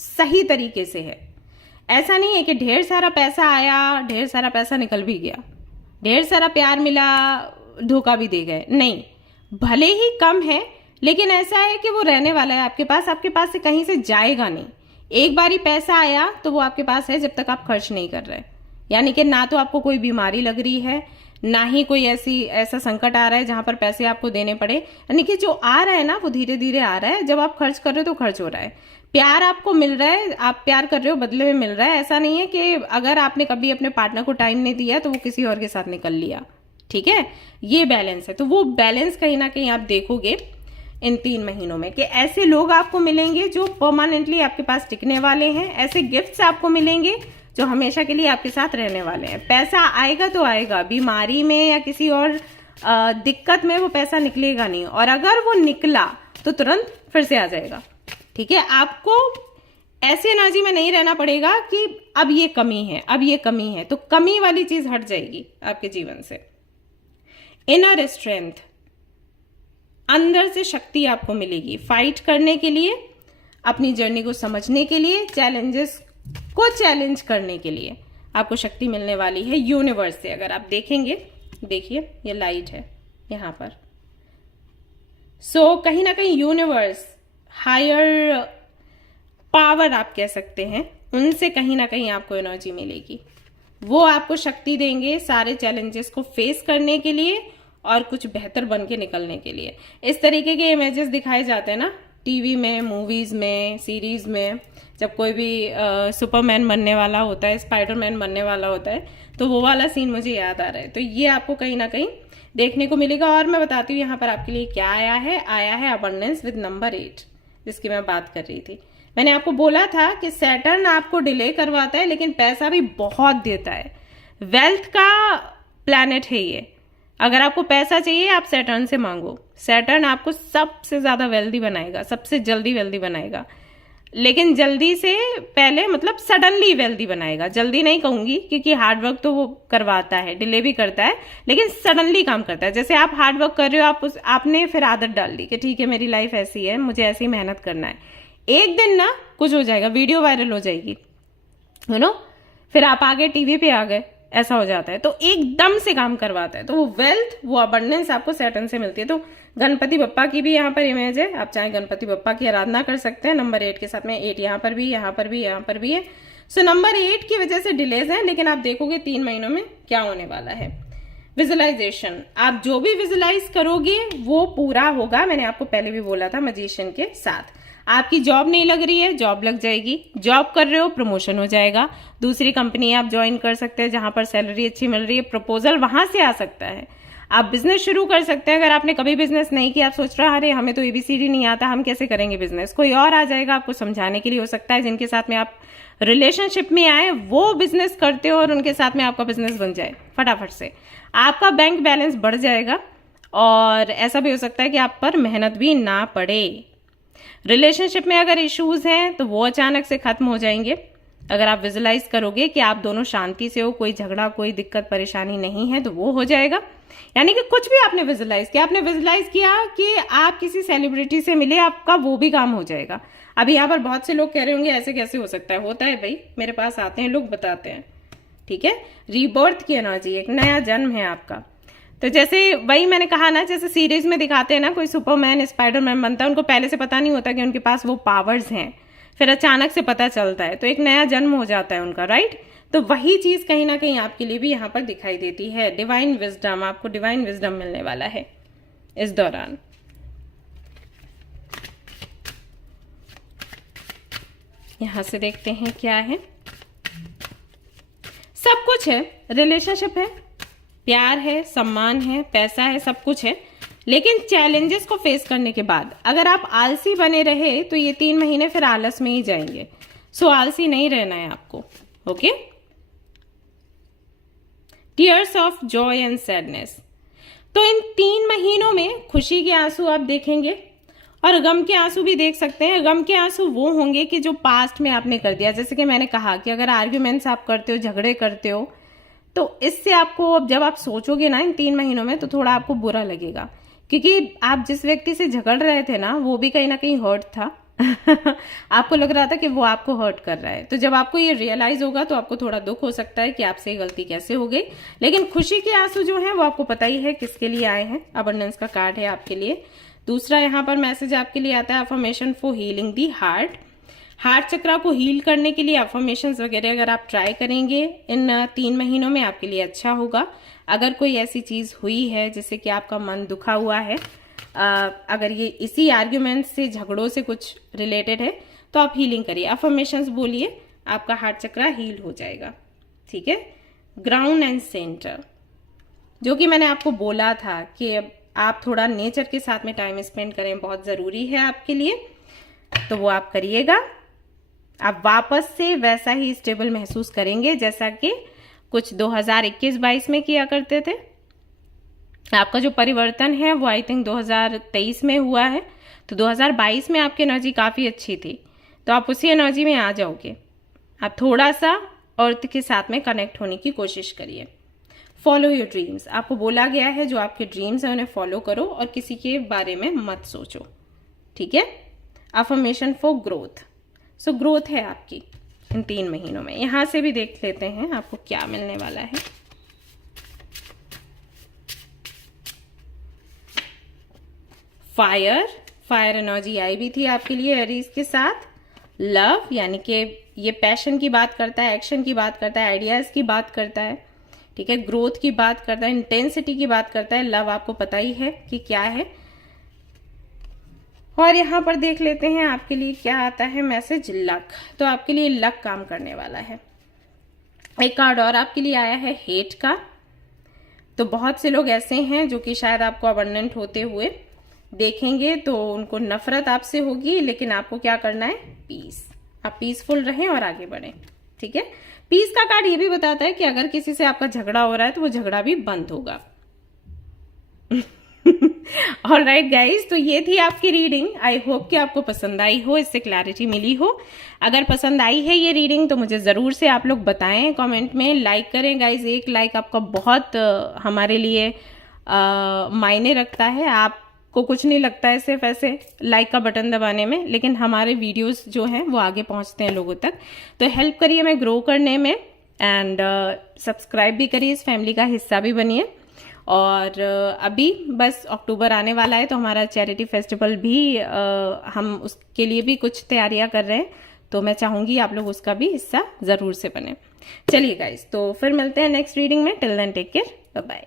सही तरीके से है। ऐसा नहीं है कि ढेर सारा पैसा आया, ढेर सारा पैसा निकल भी गया, ढेर सारा प्यार मिला, धोखा भी दे गए। नहीं, भले ही कम है लेकिन ऐसा है कि वो रहने वाला है आपके पास से कहीं से जाएगा नहीं। एक बारी पैसा आया तो वो आपके पास है जब तक आप खर्च नहीं कर रहे। यानी कि ना तो आपको कोई बीमारी लग रही है, ना ही कोई ऐसा संकट आ रहा है जहां पर पैसे आपको देने पड़े। यानी कि जो आ रहा है ना वो धीरे धीरे आ रहा है। जब आप खर्च कर रहे हो तो खर्च हो रहा है। प्यार आपको मिल रहा है, आप प्यार कर रहे हो, बदले में मिल रहा है। ऐसा नहीं है कि अगर आपने कभी अपने पार्टनर को टाइम नहीं दिया तो वो किसी और के साथ निकल लिया। ठीक है, ये बैलेंस है। तो वो बैलेंस कहीं ना कहीं आप देखोगे इन 3 महीनों में कि ऐसे लोग आपको मिलेंगे जो परमानेंटली आपके पास टिकने वाले हैं। ऐसे गिफ्ट्स आपको मिलेंगे जो हमेशा के लिए आपके साथ रहने वाले हैं। पैसा आएगा तो आएगा, बीमारी में या किसी और दिक्कत में वो पैसा निकलेगा नहीं, और अगर वो निकला तो तुरंत फिर से आ जाएगा। ठीक है, आपको ऐसी एनर्जी में नहीं रहना पड़ेगा कि अब ये कमी है, अब ये कमी है, तो कमी वाली चीज हट जाएगी आपके जीवन से। इनर स्ट्रेंथ, अंदर से शक्ति आपको मिलेगी फाइट करने के लिए, अपनी जर्नी को समझने के लिए, चैलेंजेस को चैलेंज करने के लिए आपको शक्ति मिलने वाली है यूनिवर्स से। अगर आप देखेंगे, देखिए ये लाइट है यहां पर। सो कहीं ना कहीं यूनिवर्स, हायर पावर आप कह सकते हैं, उनसे कहीं ना कहीं आपको एनर्जी मिलेगी। वो आपको शक्ति देंगे सारे चैलेंजेस को फेस करने के लिए और कुछ बेहतर बन के निकलने के लिए। इस तरीके के इमेजेस दिखाए जाते हैं ना टीवी में, मूवीज में, सीरीज में। जब कोई भी सुपरमैन बनने वाला होता है, स्पाइडरमैन बनने वाला होता है, तो वो वाला सीन मुझे याद आ रहा है। तो ये आपको कहीं ना कहीं देखने को मिलेगा। और मैं बताती हूँ यहाँ पर आपके लिए क्या आया है अबंडेंस विद नंबर 8, जिसकी मैं बात कर रही थी। मैंने आपको बोला था कि सैटर्न आपको डिले करवाता है लेकिन पैसा भी बहुत देता है। वेल्थ का प्लैनेट है ये। अगर आपको पैसा चाहिए आप सैटर्न से मांगो। सैटर्न आपको सबसे ज्यादा वेल्दी बनाएगा, सबसे जल्दी वेल्दी बनाएगा। लेकिन जल्दी से पहले मतलब सडनली वेल्दी बनाएगा। जल्दी नहीं कहूंगी क्योंकि हार्डवर्क तो वो करवाता है, डिले भी करता है, लेकिन सडनली काम करता है। जैसे आप हार्डवर्क कर रहे हो, आपने फिर आदत डाल दी कि ठीक है मेरी लाइफ ऐसी है, मुझे ऐसी ही मेहनत करना है। एक दिन ना कुछ हो जाएगा, वीडियो वायरल हो जाएगी, फिर आप आगे टीवी पे आ गए, ऐसा हो जाता है। तो एकदम से काम करवाता है। तो वो वेल्थ, वो अबंडेंस आपको सैटर्न से मिलती है। तो गणपति बप्पा की भी यहाँ पर इमेज है। आप चाहे गणपति बप्पा की आराधना कर सकते हैं नंबर 8 के साथ में। 8 यहाँ पर भी, यहाँ पर भी, यहाँ पर भी है। सो नंबर 8 की वजह से डिलेज है, लेकिन आप देखोगे 3 महीनों में क्या होने वाला है। विजुअलाइजेशन, आप जो भी विजुअलाइज करोगे वो पूरा होगा। मैंने आपको पहले भी बोला था मजिशियन के साथ। आपकी जॉब नहीं लग रही है, जॉब लग जाएगी। जॉब कर रहे हो, प्रमोशन हो जाएगा। दूसरी कंपनी आप ज्वाइन कर सकते हैं जहां पर सैलरी अच्छी मिल रही है, प्रपोजल वहां से आ सकता है। आप बिजनेस शुरू कर सकते हैं। अगर आपने कभी बिजनेस नहीं किया, आप सोच रहे हैं अरे हमें तो एबीसीडी नहीं आता, हम कैसे करेंगे बिजनेस, कोई और आ जाएगा आपको समझाने के लिए। हो सकता है जिनके साथ में आप रिलेशनशिप में आए वो बिजनेस करते हो और उनके साथ में आपका बिजनेस बन जाए फटाफट से। आपका बैंक बैलेंस बढ़ जाएगा और ऐसा भी हो सकता है कि आप पर मेहनत भी ना पड़े। रिलेशनशिप में अगर इश्यूज हैं तो वो अचानक से खत्म हो जाएंगे अगर आप विजुलाइज करोगे कि आप दोनों शांति से हो, कोई झगड़ा, कोई दिक्कत परेशानी नहीं है, तो वो हो जाएगा। यानी कि कुछ भी आपने विजुलाइज किया, आपने विजुलाइज किया कि आप किसी सेलिब्रिटी से मिले, आपका वो भी काम हो जाएगा। अभी यहाँ पर बहुत से लोग कह रहे होंगे ऐसे कैसे हो सकता है। होता है भाई, मेरे पास आते हैं लोग, बताते हैं। ठीक है, रीबर्थ की एनर्जी, एक नया जन्म है आपका। तो जैसे वही मैंने कहा ना, जैसे सीरीज में दिखाते हैं ना, कोई सुपरमैन, स्पाइडरमैन बनता है, उनको पहले से पता नहीं होता कि उनके पास वो पावर्स हैं, फिर अचानक से पता चलता है, तो एक नया जन्म हो जाता है उनका, राइट। तो वही चीज कहीं ना कहीं आपके लिए भी यहाँ पर दिखाई देती है। डिवाइन विजडम, आपको डिवाइन विजडम मिलने वाला है इस दौरान। यहां से देखते हैं क्या है। सब कुछ है, रिलेशनशिप है, प्यार है, सम्मान है, पैसा है, सब कुछ है। लेकिन चैलेंजेस को फेस करने के बाद अगर आप आलसी बने रहे तो ये 3 महीने फिर आलस में ही जाएंगे। सो आलसी नहीं रहना है आपको। Okay, tears of Joy and sadness, तो इन 3 महीनों में खुशी के आंसू आप देखेंगे और गम के आंसू भी देख सकते हैं। गम के आंसू वो होंगे कि जो पास्ट में आपने कर दिया, जैसे कि मैंने कहा कि अगर आर्ग्यूमेंट्स आप करते हो, झगड़े करते हो, तो इससे आपको अब जब आप सोचोगे ना इन 3 महीनों में, तो थोड़ा आपको बुरा लगेगा, क्योंकि आप जिस व्यक्ति से झगड़ रहे थे ना, वो भी कहीं ना कहीं हर्ट था। आपको लग रहा था कि वो आपको हर्ट कर रहा है। तो जब आपको ये रियलाइज होगा तो आपको थोड़ा दुख हो सकता है कि आपसे ये गलती कैसे हो गई। लेकिन खुशी के आंसू जो हैं वो आपको पता ही है किसके लिए आए हैं। अबंडेंस का कार्ड है आपके लिए। दूसरा यहाँ पर मैसेज आपके लिए आता है affirmation for healing the heart. Heart chakra को हील करने के लिए अफर्मेशंस वगैरह अगर आप ट्राई करेंगे इन 3 महीनों में, आपके लिए अच्छा होगा। अगर कोई ऐसी चीज हुई है जिससे कि आपका मन दुखा हुआ है, अगर ये इसी आर्ग्यूमेंट से, झगड़ों से कुछ रिलेटेड है, तो आप हीलिंग करिए, अफर्मेशंस बोलिए, आपका हार्ट चक्रा हील हो जाएगा। ठीक है। ग्राउंड एंड सेंटर, जो कि मैंने आपको बोला था कि अब आप थोड़ा नेचर के साथ में टाइम स्पेंड करें, बहुत ज़रूरी है आपके लिए, तो वो आप करिएगा। आप वापस से वैसा ही स्टेबल महसूस करेंगे जैसा कि कुछ 2021-22 में किया करते थे। आपका जो परिवर्तन है वो आई थिंक 2023 में हुआ है, तो 2022 में आपकी एनर्जी काफ़ी अच्छी थी, तो आप उसी एनर्जी में आ जाओगे। आप थोड़ा सा अर्थ के साथ में कनेक्ट होने की कोशिश करिए। फॉलो योर ड्रीम्स, आपको बोला गया है जो आपके ड्रीम्स हैं उन्हें फॉलो करो और किसी के बारे में मत सोचो। ठीक है। Affirmation for growth, so growth है आपकी इन 3 महीनों में। यहां से भी देख लेते हैं आपको क्या मिलने वाला है। फायर एनर्जी आई भी थी आपके लिए एरीज के साथ। लव, यानी कि ये पैशन की बात करता है, एक्शन की बात करता है, आइडियाज की बात करता है। ठीक है। ग्रोथ की बात करता है, इंटेंसिटी की बात करता है। लव आपको पता ही है कि क्या है। और यहां पर देख लेते हैं आपके लिए क्या आता है मैसेज, लक। तो आपके लिए लक काम करने वाला है। एक कार्ड और आपके लिए आया है हेट का। तो बहुत से लोग ऐसे हैं जो कि शायद आपको अबंडेंट होते हुए देखेंगे, तो उनको नफरत आपसे होगी, लेकिन आपको क्या करना है, पीस। आप पीसफुल रहें और आगे बढ़ें। ठीक है। पीस का कार्ड ये भी बताता है कि अगर किसी से आपका झगड़ा हो रहा है तो वो झगड़ा भी बंद होगा। ऑलराइट गाइस, तो ये थी आपकी रीडिंग। आई होप कि आपको पसंद आई हो, इससे क्लैरिटी मिली हो। अगर पसंद आई है ये रीडिंग तो मुझे ज़रूर से आप लोग बताएं कमेंट में, लाइक करें गाइस। एक लाइक आपका बहुत हमारे लिए मायने रखता है। आपको कुछ नहीं लगता है सिर्फ ऐसे लाइक का बटन दबाने में, लेकिन हमारे वीडियोस जो हैं वो आगे पहुंचते हैं लोगों तक। तो हेल्प करिए हमें ग्रो करने में, एंड सब्सक्राइब भी करिए, इस फैमिली का हिस्सा भी बनिए। और अभी बस अक्टूबर आने वाला है, तो हमारा चैरिटी फेस्टिवल भी हम उसके लिए भी कुछ तैयारियां कर रहे हैं, तो मैं चाहूंगी आप लोग उसका भी हिस्सा ज़रूर से बने। चलिए गाइस, तो फिर मिलते हैं नेक्स्ट रीडिंग में। Till then take care, bye bye.